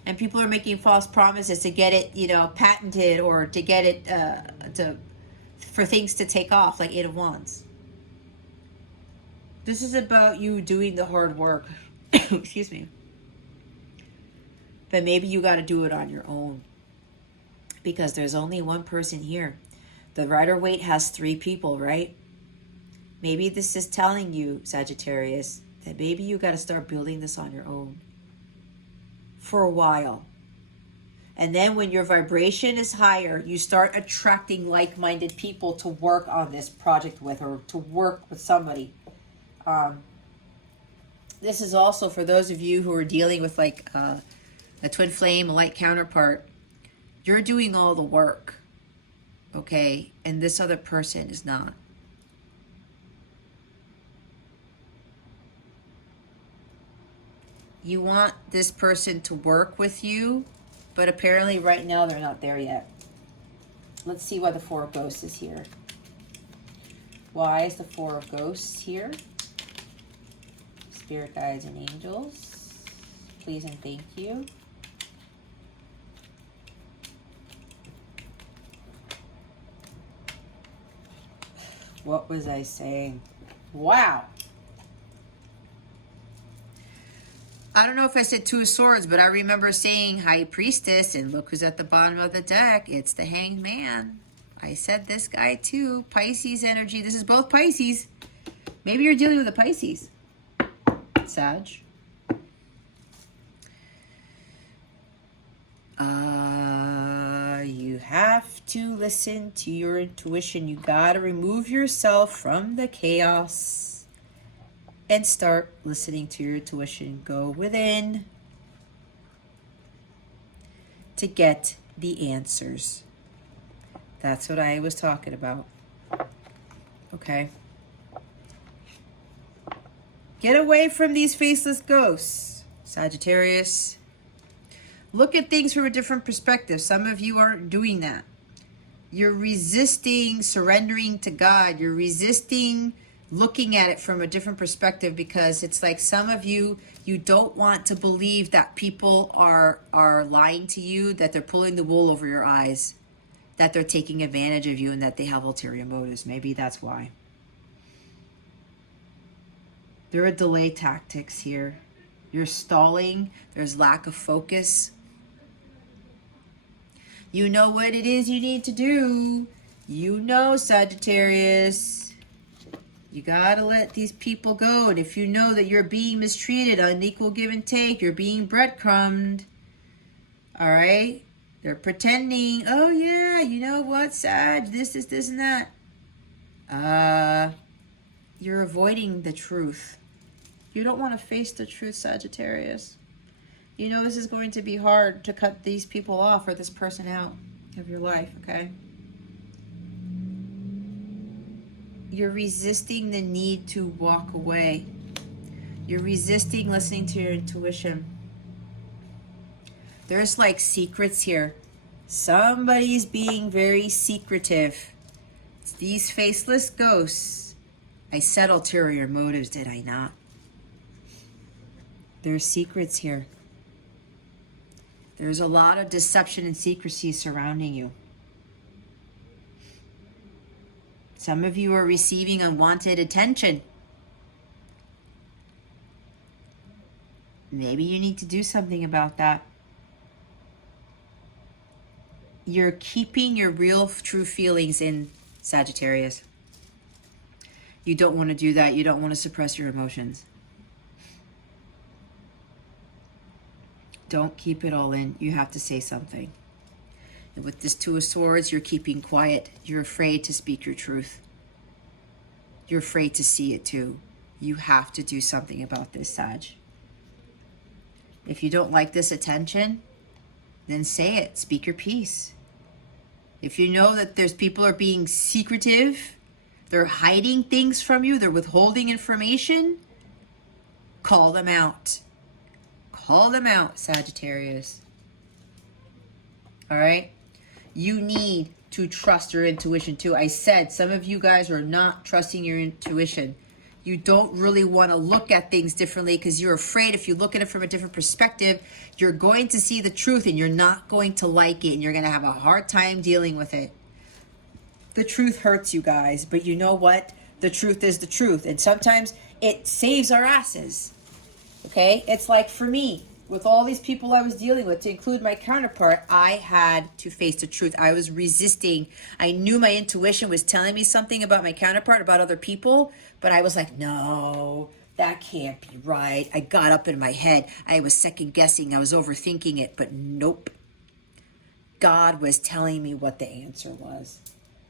and people are making false promises to get it, patented, or to get it for things to take off, like 8 of Wands. This is about you doing the hard work. Excuse me. But maybe you got to do it on your own, because there's only one person here. The Rider-Waite has 3 people, right? Maybe this is telling you, Sagittarius, that maybe you got to start building this on your own for a while. And then when your vibration is higher, you start attracting like-minded people to work on this project with, or to work with somebody. This is also for those of you who are dealing with like a twin flame, a light counterpart. You're doing all the work, okay? And this other person is not. You want this person to work with you, but apparently right now they're not there yet. Let's see why the 4 of Ghosts is here. Why is the 4 of Ghosts here? Spirit guides and angels, please and thank you. What was I saying? Wow. I don't know if I said 2 of Swords, but I remember saying High Priestess, and look who's at the bottom of the deck. It's the Hanged Man. I said this guy too. Pisces energy. This is both Pisces. Maybe you're dealing with a Pisces. Sag. You have to listen to your intuition. You got to remove yourself from the chaos and start listening to your intuition. Go within to get the answers. That's what I was talking about. Okay. Get away from these faceless ghosts, Sagittarius. Look at things from a different perspective. Some of you aren't doing that. You're resisting surrendering to God. You're resisting looking at it from a different perspective, because it's like some of you, you don't want to believe that people are lying to you, that they're pulling the wool over your eyes, that they're taking advantage of you, and that they have ulterior motives. Maybe that's why. There are delay tactics here. You're stalling. There's lack of focus. You know what it is you need to do. You know, Sagittarius. You gotta let these people go. And if you know that you're being mistreated, unequal give and take, you're being breadcrumbed. All right? They're pretending, oh yeah, you know what, Sag, this and that. You're avoiding the truth. You don't want to face the truth, Sagittarius. You know this is going to be hard to cut these people off or this person out of your life, okay? You're resisting the need to walk away. You're resisting listening to your intuition. There's like secrets here. Somebody's being very secretive. It's these faceless ghosts. I said ulterior motives, did I not? There's secrets here. There's a lot of deception and secrecy surrounding you. Some of you are receiving unwanted attention. Maybe you need to do something about that. You're keeping your real, true feelings in, Sagittarius. You don't want to do that. You don't want to suppress your emotions. Don't keep it all in. You have to say something. And with this Two of Swords, you're keeping quiet. You're afraid to speak your truth. You're afraid to see it too. You have to do something about this, Sag. If you don't like this attention, then say it. Speak your piece. If you know that there's people are being secretive, they're hiding things from you, they're withholding information, call them out. Call them out, Sagittarius. All right? You need to trust your intuition too. I said some of you guys are not trusting your intuition. You don't really want to look at things differently because you're afraid if you look at it from a different perspective, you're going to see the truth and you're not going to like it and you're going to have a hard time dealing with it. The truth hurts you guys, but you know what? The truth is the truth. And sometimes it saves our asses. Okay? It's like for me, with all these people I was dealing with, to include my counterpart, I had to face the truth. I was resisting. I knew my intuition was telling me something about my counterpart, about other people, but I was like, no, that can't be right. I got up in my head. I was second guessing. I was overthinking it, but nope. God was telling me what the answer was.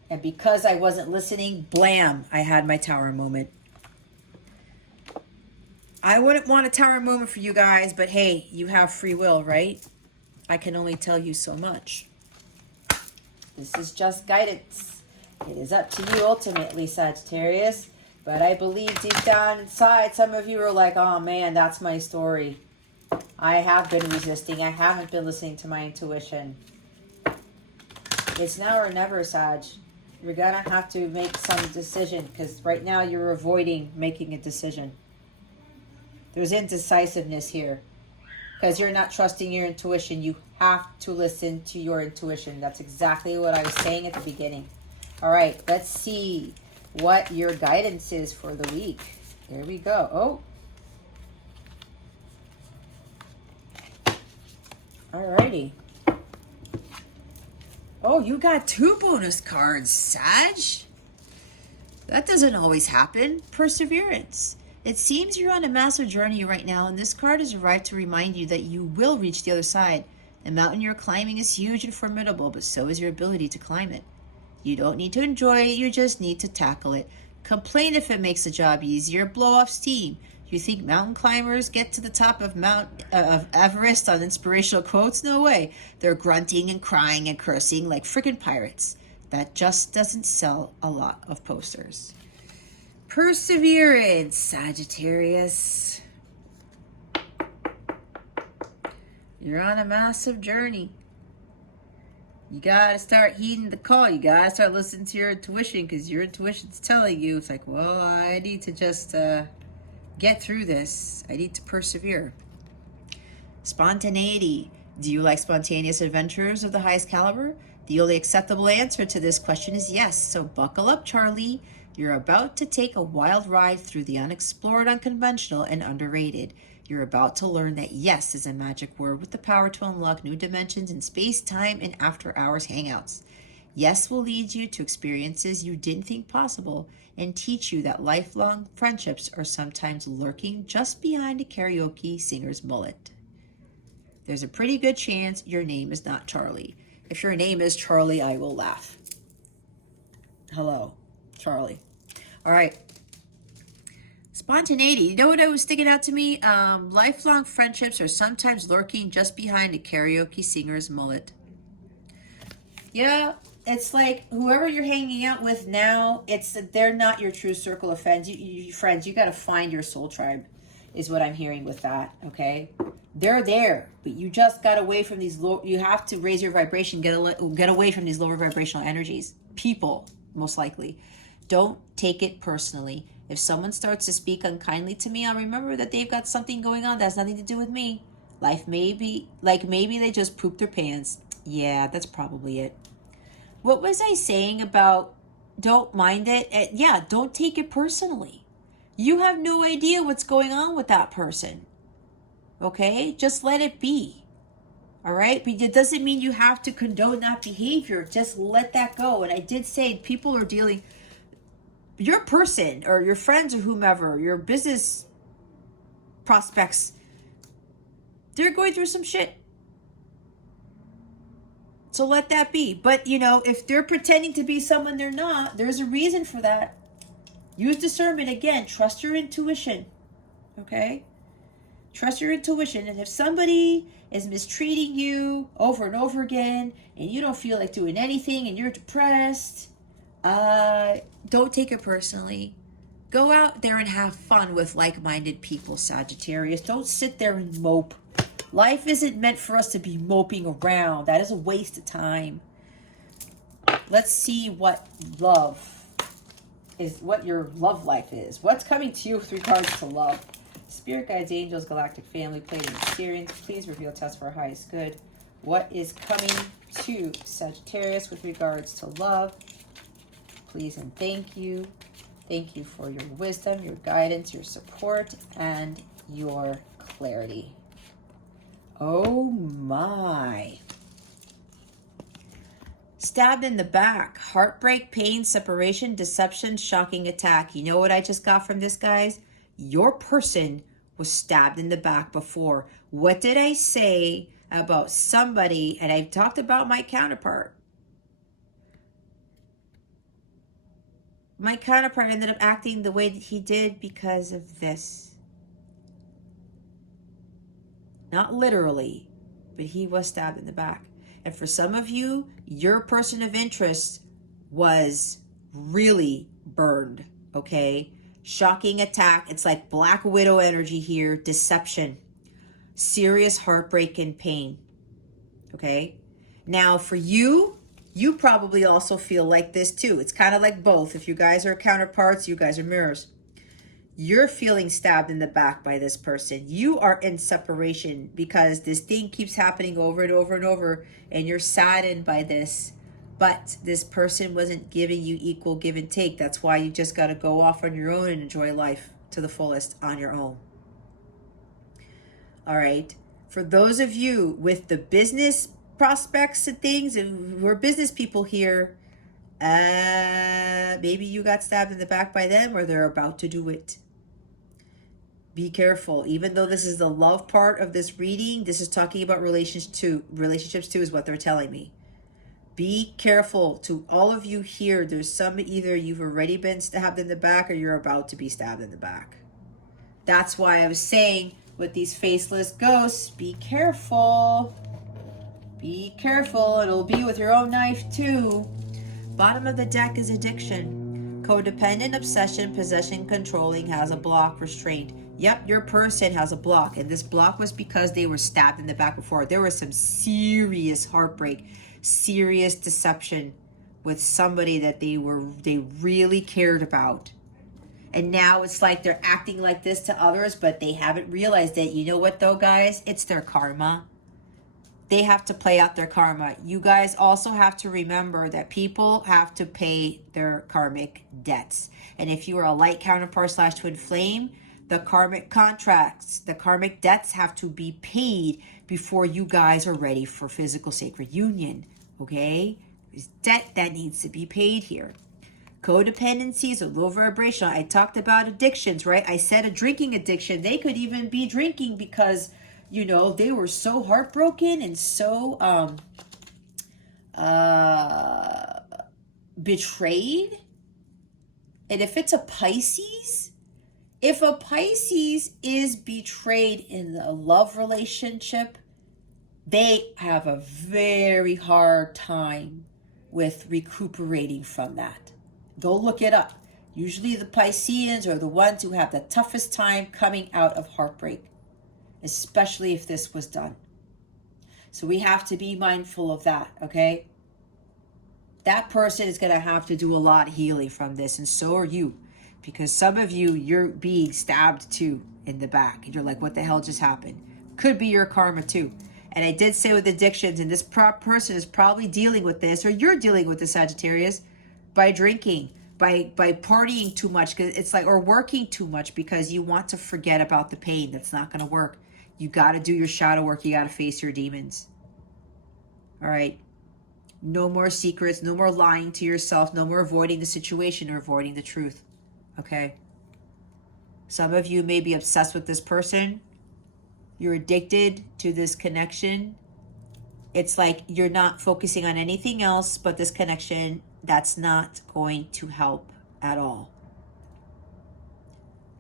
And because I wasn't listening, blam, I had my tower moment. I wouldn't want a tower moment for you guys, but hey, you have free will, right? I can only tell you so much. This is just guidance. It is up to you ultimately, Sagittarius. But I believe deep down inside, some of you are like, oh man, that's my story. I have been resisting. I haven't been listening to my intuition. It's now or never, Sag. You're going to have to make some decision because right now you're avoiding making a decision. There's indecisiveness here because you're not trusting your intuition. You have to listen to your intuition. That's exactly what I was saying at the beginning. All right, let's see what your guidance is for the week. There we go. Oh. All righty. Oh, you got 2 bonus cards, Sag. That doesn't always happen. Perseverance. It seems you're on a massive journey right now, and this card has arrived to remind you that you will reach the other side. The mountain you're climbing is huge and formidable, but so is your ability to climb it. You don't need to enjoy it, you just need to tackle it. Complain if it makes the job easier, blow off steam. You think mountain climbers get to the top of of Everest on inspirational quotes? No way. They're grunting and crying and cursing like frickin' pirates. That just doesn't sell a lot of posters. Perseverance, Sagittarius. You're on a massive journey. You gotta start heeding the call. You gotta start listening to your intuition, because your intuition's telling you, it's like, well, I need to just get through this. I need to persevere. Spontaneity. Do you like spontaneous adventures of the highest caliber? The only acceptable answer to this question is yes. So buckle up, Charlie. You're about to take a wild ride through the unexplored, unconventional, and underrated. You're about to learn that yes is a magic word with the power to unlock new dimensions in space, time, and after-hours hangouts. Yes will lead you to experiences you didn't think possible and teach you that lifelong friendships are sometimes lurking just behind a karaoke singer's mullet. There's a pretty good chance your name is not Charlie. If your name is Charlie, I will laugh. Hello, Charlie. All right. Spontaneity. You know what was sticking out to me? Lifelong friendships are sometimes lurking just behind a karaoke singer's mullet. Yeah, it's like whoever you're hanging out with now, they're not your true circle of friends. You got to find your soul tribe, is what I'm hearing with that. Okay, they're there, but you just got away from these low. You have to raise your vibration, get away from these lower vibrational energies. People, most likely, don't take it personally. If someone starts to speak unkindly to me, I'll remember that they've got something going on that has nothing to do with me. Life maybe they just pooped their pants. Yeah, that's probably it. What was I saying about don't mind it? Yeah, don't take it personally. You have no idea what's going on with that person. Okay? Just let it be. All right? But it doesn't mean you have to condone that behavior. Just let that go. And I did say people are dealing, your person or your friends or whomever, your business prospects, they're going through some shit. So let that be. But, if they're pretending to be someone they're not, there's a reason for that. Use discernment. Again, trust your intuition. Okay? Trust your intuition. And if somebody is mistreating you over and over again, and you don't feel like doing anything, and you're depressed, don't take it personally. Go out there and have fun with like-minded people, Sagittarius. Don't sit there and mope. Life isn't meant for us to be moping around. That is a waste of time. Let's see what your love life is. What's coming to you with regards to love? Spirit guides, angels, galactic family, Pleiadian, Sirians, please reveal to us for our highest good. What is coming to Sagittarius with regards to love? Please and thank you. Thank you for your wisdom, your guidance, your support, and your clarity. Oh my. Stabbed in the back. Heartbreak, pain, separation, deception, shocking attack. You know what I just got from this, guys? Your person was stabbed in the back before. What did I say about somebody? And I've talked about my counterpart. My counterpart ended up acting the way that he did because of this. Not literally, but he was stabbed in the back. And for some of you, your person of interest was really burned, okay? Shocking attack. It's like Black Widow energy here. Deception. Serious heartbreak and pain, okay? Now, for you, you probably also feel like this too. It's kind of like both. If you guys are counterparts, you guys are mirrors. You're feeling stabbed in the back by this person. You are in separation because this thing keeps happening over and over and over, and you're saddened by this. But this person wasn't giving you equal give and take. That's why you just got to go off on your own and enjoy life to the fullest on your own. All right. For those of you with the business prospects and things, and we're business people here, maybe you got stabbed in the back by them, or they're about to do it. Be careful. Even though this is the love part of this reading, this is talking about relationships too, is what they're telling me. Be careful. To all of you here, there's some, either you've already been stabbed in the back or you're about to be stabbed in the back. That's why I was saying with these faceless ghosts, be careful. Be careful. It'll be with your own knife too. Bottom of the deck is addiction. Codependent, obsession, possession, controlling, has a block, restraint. Yep, your person has a block. And this block was because they were stabbed in the back before. There was some serious heartbreak, serious deception with somebody that they really cared about. And now it's like they're acting like this to others, but they haven't realized it. You know what though, guys? It's their karma. They have to play out their karma. You guys also have to remember that people have to pay their karmic debts. And if you are a light counterpart / twin flame, the karmic contracts, the karmic debts have to be paid before you guys are ready for physical sacred union. Okay? There's debt that needs to be paid here. Codependencies are low vibration. I talked about addictions, right? I said a drinking addiction. They could even be drinking because, you know, they were so heartbroken and so betrayed. And if it's a Pisces, if a Pisces is betrayed in a love relationship, they have a very hard time with recuperating from that. Go look it up. Usually the Pisceans are the ones who have the toughest time coming out of heartbreak, especially if this was done. So we have to be mindful of that, okay? That person is going to have to do a lot of healing from this, and so are you. Because some of you, you're being stabbed too in the back. And you're like, what the hell just happened? Could be your karma too. And I did say with addictions, and this person is probably dealing with this, or you're dealing with the Sagittarius, by drinking, by partying too much, because it's like, or working too much because you want to forget about the pain. That's not going to work. You got to do your shadow work. You got to face your demons. All right. No more secrets. No more lying to yourself. No more avoiding the situation or avoiding the truth. Okay. Some of you may be obsessed with this person. You're addicted to this connection. It's like you're not focusing on anything else but this connection. That's not going to help at all.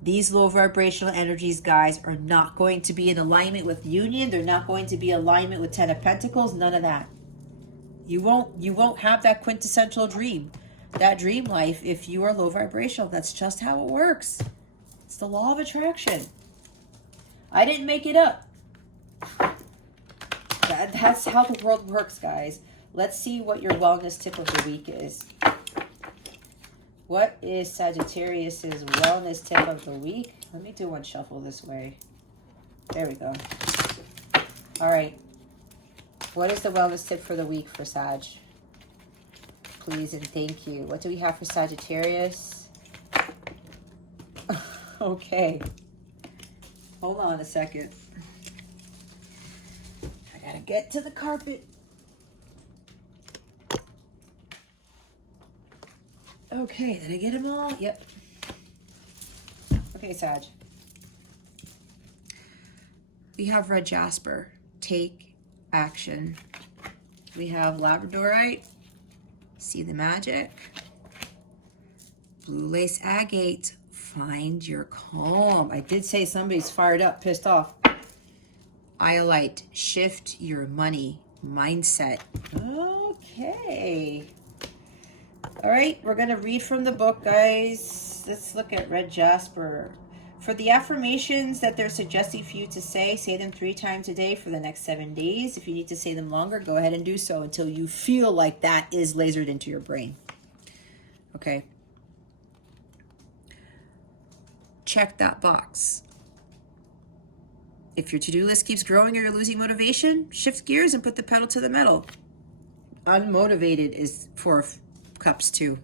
These low vibrational energies, guys, are not going to be in alignment with union. They're not going to be in alignment with 10 of Pentacles. None of that. You won't have that quintessential dream. That dream life if you are low vibrational. That's just how it works. It's the law of attraction. I didn't make it up. That's how the world works, guys. Let's see what your wellness tip of the week is. What is Sagittarius's wellness tip of the week? Let me do one shuffle this way. There we go. All right. What is the wellness tip for the week for Sag? Please and thank you. What do we have for Sagittarius? Okay. Hold on a second. I gotta get to the carpet. Okay, did I get them all? Yep. Okay, Sag. We have red jasper. Take action. We have labradorite. See the magic. Blue lace agate. Find your calm. I did say somebody's fired up, pissed off. Iolite. Shift your money mindset. Okay. All right, we're going to read from the book, guys. Let's look at red jasper. For the affirmations that they're suggesting for you to say them 3 times a day for the next 7 days. If you need to say them longer, go ahead and do so until you feel like that is lasered into your brain. Okay. Check that box. If your to-do list keeps growing or you're losing motivation, shift gears and put the pedal to the metal. Unmotivated is 4 cups too.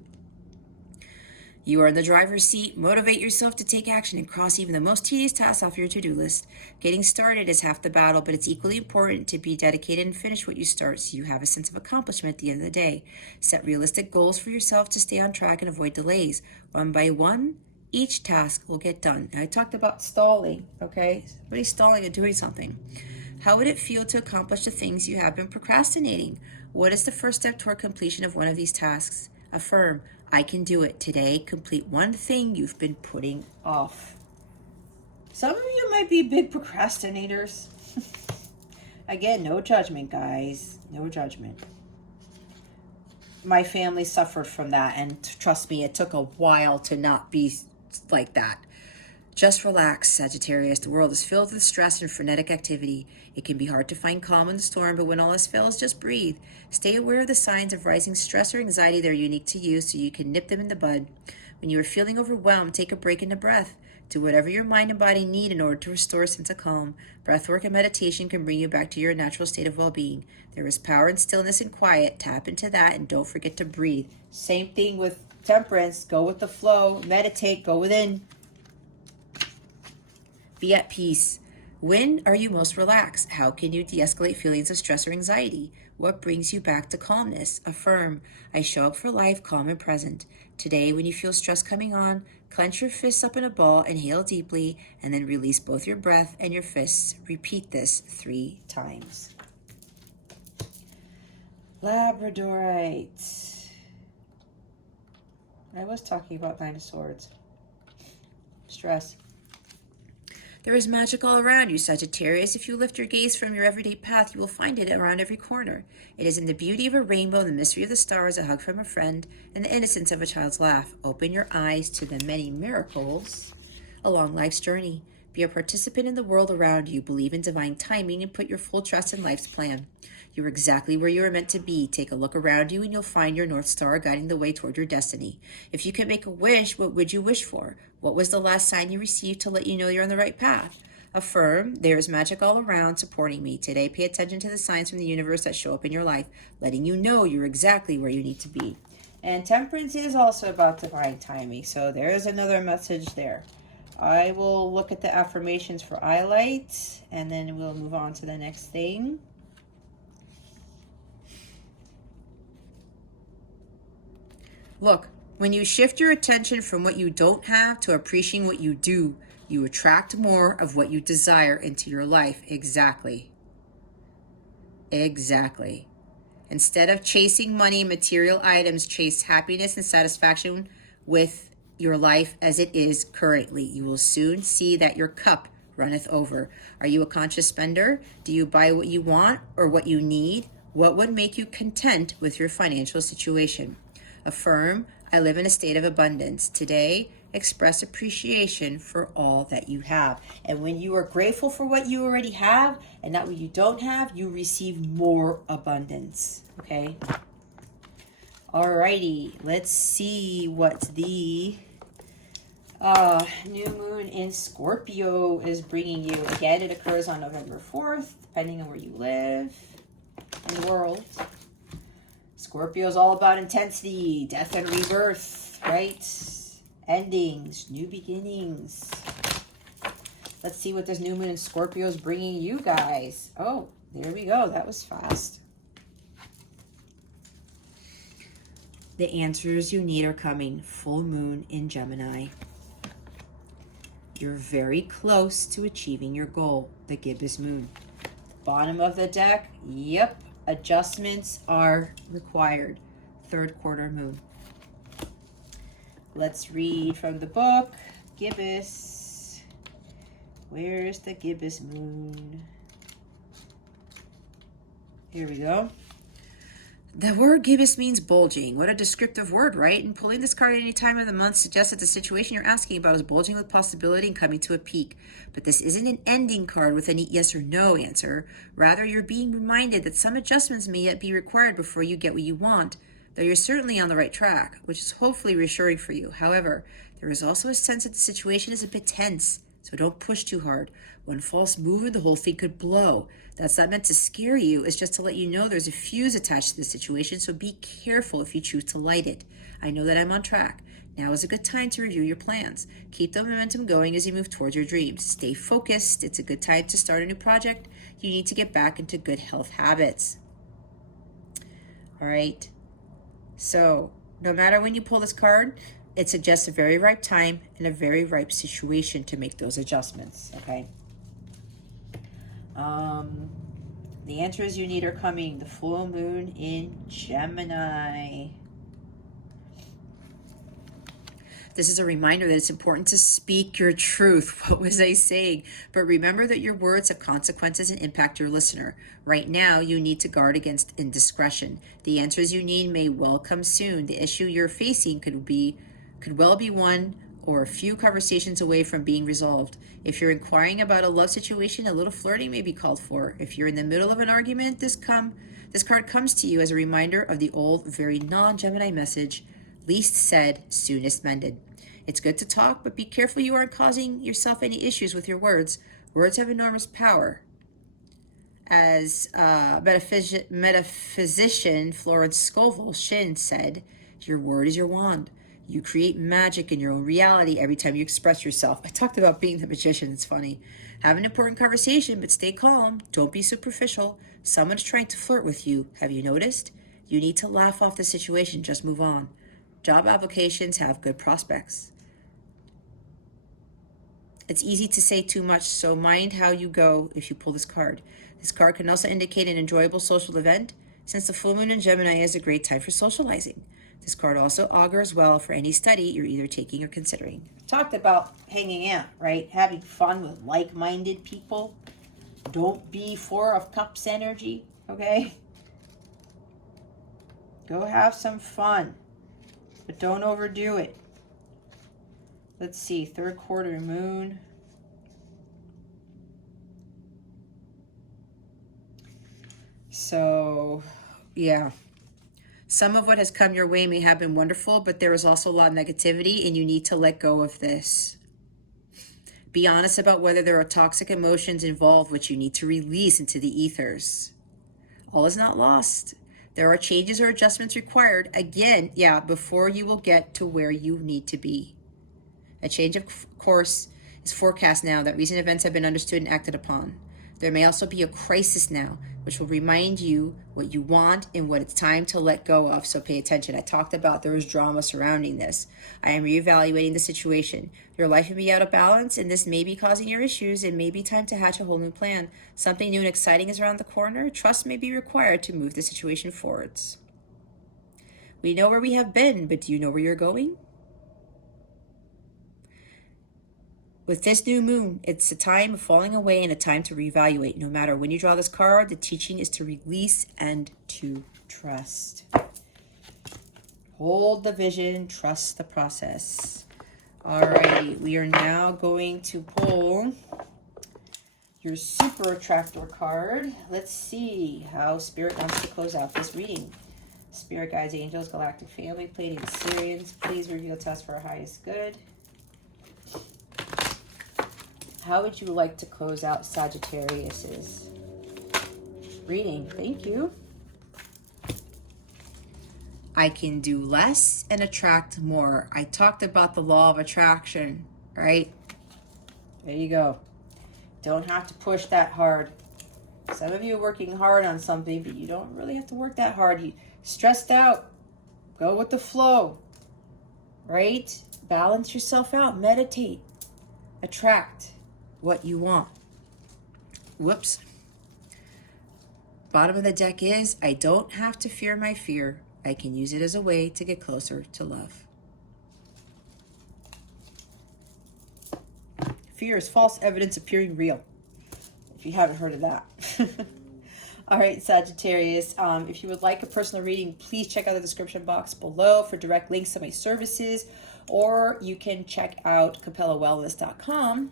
You are in the driver's seat. Motivate yourself to take action and cross even the most tedious tasks off your to-do list. Getting started is half the battle, but it's equally important to be dedicated and finish what you start so you have a sense of accomplishment at the end of the day. Set realistic goals for yourself to stay on track and avoid delays. One by one, each task will get done. Now, I talked about stalling, okay? Somebody's stalling at doing something. How would it feel to accomplish the things you have been procrastinating? What is the first step toward completion of one of these tasks? Affirm, I can do it. Today, complete one thing you've been putting off. Some of you might be big procrastinators. Again, no judgment, guys. No judgment. My family suffered from that, and trust me, it took a while to not be like that. Just relax, Sagittarius. The world is filled with stress and frenetic activity. It can be hard to find calm in the storm, but when all else fails, just breathe. Stay aware of the signs of rising stress or anxiety that are unique to you so you can nip them in the bud. When you are feeling overwhelmed, take a break in the breath. Do whatever your mind and body need in order to restore a sense of calm. Breathwork and meditation can bring you back to your natural state of well-being. There is power in stillness and quiet. Tap into that and don't forget to breathe. Same thing with Temperance. Go with the flow. Meditate. Go within. Be at peace. When are you most relaxed? How can you de-escalate feelings of stress or anxiety? What brings you back to calmness? Affirm, I show up for life calm and present. Today, when you feel stress coming on, clench your fists up in a ball, inhale deeply, and then release both your breath and your fists. Repeat this 3 times. Labradorite. I was talking about Nine of Swords. Stress. There is magic all around you, Sagittarius. If you lift your gaze from your everyday path, you will find it around every corner. It is in the beauty of a rainbow, the mystery of the stars, a hug from a friend, and the innocence of a child's laugh. Open your eyes to the many miracles along life's journey. Be a participant in the world around you. Believe in divine timing and put your full trust in life's plan. You're exactly where you are meant to be. Take a look around you and you'll find your North Star guiding the way toward your destiny. If you could make a wish, what would you wish for? What was the last sign you received to let you know you're on the right path? Affirm, there is magic all around supporting me. Today, pay attention to the signs from the universe that show up in your life, letting you know you're exactly where you need to be. And Temperance is also about divine timing. So there is another message there. I will look at the affirmations for highlight and then we'll move on to the next thing. Look, when you shift your attention from what you don't have to appreciating what you do, you attract more of what you desire into your life. Exactly. Exactly. Instead of chasing money, material items, chase happiness and satisfaction with your life as it is currently. You will soon see that your cup runneth over. Are you a conscious spender? Do you buy what you want or what you need? What would make you content with your financial situation? Affirm, I live in a state of abundance. Today, express appreciation for all that you have. And when you are grateful for what you already have and not what you don't have, you receive more abundance. Okay? Alrighty, let's see what the new moon in Scorpio is bringing you. Again, it occurs on November 4th, depending on where you live in the world. Scorpio is all about intensity, death and rebirth, right? Endings, new beginnings. Let's see what this new moon in Scorpio is bringing you guys. Oh, there we go. That was fast. The answers you need are coming. Full moon in Gemini. You're very close to achieving your goal, the gibbous moon. Bottom of the deck, yep. Adjustments are required. Third quarter moon. Let's read from the book. Gibbous. Where's the gibbous moon? Here we go. The word gibbous means bulging. What a descriptive word, right? And pulling this card at any time of the month suggests that the situation you're asking about is bulging with possibility and coming to a peak. But this isn't an ending card with any yes or no answer. Rather, you're being reminded that some adjustments may yet be required before you get what you want, though you're certainly on the right track, which is hopefully reassuring for you. However, there is also a sense that the situation is a bit tense, so don't push too hard. One false move and the whole thing could blow. That's not meant to scare you. It's just to let you know there's a fuse attached to the situation, so be careful if you choose to light it. I know that I'm on track. Now is a good time to review your plans. Keep the momentum going as you move towards your dreams. Stay focused. It's a good time to start a new project. You need to get back into good health habits. All right. So, no matter when you pull this card, it suggests a very ripe time and a very ripe situation to make those adjustments, okay? The answers you need are coming. The full moon in Gemini. This is a reminder that it's important to speak your truth. What was I saying? But remember that your words have consequences and impact your listener. Right now, you need to guard against indiscretion. The answers you need may well come soon. The issue you're facing could well be one or a few conversations away from being resolved. If you're inquiring about a love situation, a little flirting may be called for. If you're in the middle of an argument, this card comes to you as a reminder of the old, very non-Gemini message, least said, soonest mended. It's good to talk, but be careful you aren't causing yourself any issues with your words. Words have enormous power. As metaphysician Florence Scovel Shinn said, your word is your wand. You create magic in your own reality every time you express yourself. I talked about being the magician. It's funny. Have an important conversation, but stay calm. Don't be superficial. Someone's trying to flirt with you. Have you noticed? You need to laugh off the situation. Just move on. Job applications have good prospects. It's easy to say too much, so mind how you go if you pull this card. This card can also indicate an enjoyable social event, since the full moon in Gemini is a great time for socializing. This card also augurs well for any study you're either taking or considering. Talked about hanging out, right? Having fun with like-minded people. Don't be Four of Cups energy, okay? Go have some fun, but don't overdo it. Let's see, third quarter moon. So, yeah. Some of what has come your way may have been wonderful, but there is also a lot of negativity, and you need to let go of this. Be honest about whether there are toxic emotions involved, which you need to release into the ethers. All is not lost. There are changes or adjustments required, again, before you will get to where you need to be. A change of course is forecast now that recent events have been understood and acted upon. There may also be a crisis now, which will remind you what you want and what it's time to let go of, so pay attention. I talked about there was drama surrounding this. I am reevaluating the situation. Your life may be out of balance, and this may be causing your issues. It may be time to hatch a whole new plan. Something new and exciting is around the corner. Trust may be required to move the situation forwards. We know where we have been, but do you know where you're going? With this new moon, it's a time of falling away and a time to reevaluate. No matter when you draw this card, the teaching is to release and to trust. Hold the vision, trust the process. Alrighty, we are now going to pull your super attractor card. Let's see how Spirit wants to close out this reading. Spirit guides, angels, galactic family, Pleiadian Sirians, please reveal to us for our highest good. How would you like to close out Sagittarius's reading? Thank you. I can do less and attract more. I talked about the law of attraction, right? There you go. Don't have to push that hard. Some of you are working hard on something, but you don't really have to work that hard. You stressed out. Go with the flow, right? Balance yourself out. Meditate. Attract what you want. Whoops. Bottom of the deck is, I don't have to fear my fear. I can use it as a way to get closer to love. Fear is false evidence appearing real. If you haven't heard of that. All right, Sagittarius. If you would like a personal reading, please check out the description box below for direct links to my services, or you can check out capellawellness.com.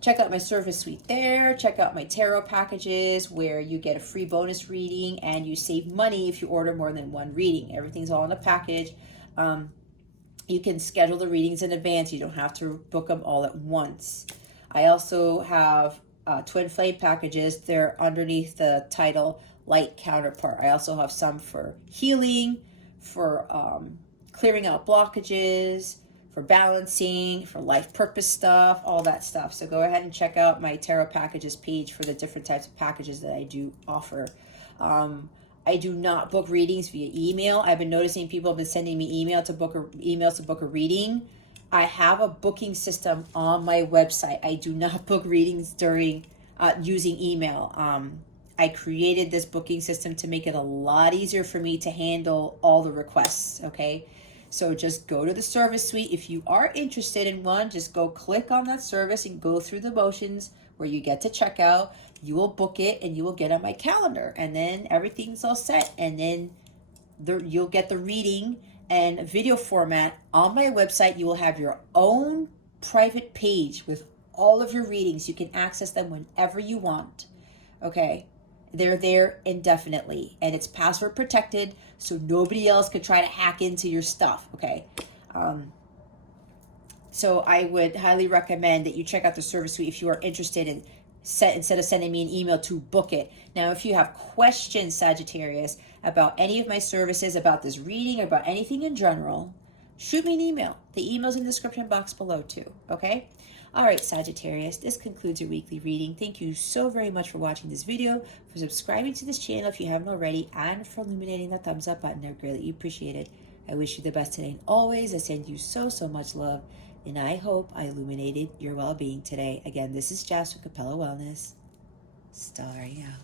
Check out my service suite there. Check out my tarot packages where you get a free bonus reading and you save money if you order more than one reading. Everything's all in a package. You can schedule the readings in advance. You don't have to book them all at once. I also have twin flame packages. They're underneath the title Light Counterpart. I also have some for healing, for clearing out blockages, for balancing, for life purpose stuff, all that stuff. So go ahead and check out my tarot packages page for the different types of packages that I do offer. I do not book readings via email. I've been noticing people have been sending me emails to book a reading. I have a booking system on my website. I do not book readings during using email. I created this booking system to make it a lot easier for me to handle all the requests, okay? So just go to the service suite. If you are interested in one, just go click on that service and go through the motions where you get to check out. You will book it and you will get on my calendar, and then everything's all set, and then you'll get the reading and video format on my website. You will have your own private page with all of your readings. You can access them whenever you want. Okay? They're there indefinitely, and it's password protected, so nobody else could try to hack into your stuff. Okay? So I would highly recommend that you check out the service suite if you are interested in instead of sending me an email to book it. Now, if you have questions, Sagittarius, about any of my services, about this reading, about anything in general, shoot me an email. The email's in the description box below too, okay? All right, Sagittarius, this concludes your weekly reading. Thank you so very much for watching this video, for subscribing to this channel if you haven't already, and for illuminating that thumbs up button. I greatly appreciate it. I wish you the best today and always. I send you so, so much love. And I hope I illuminated your well-being today. Again, this is Jess with Capella Wellness. Starry out.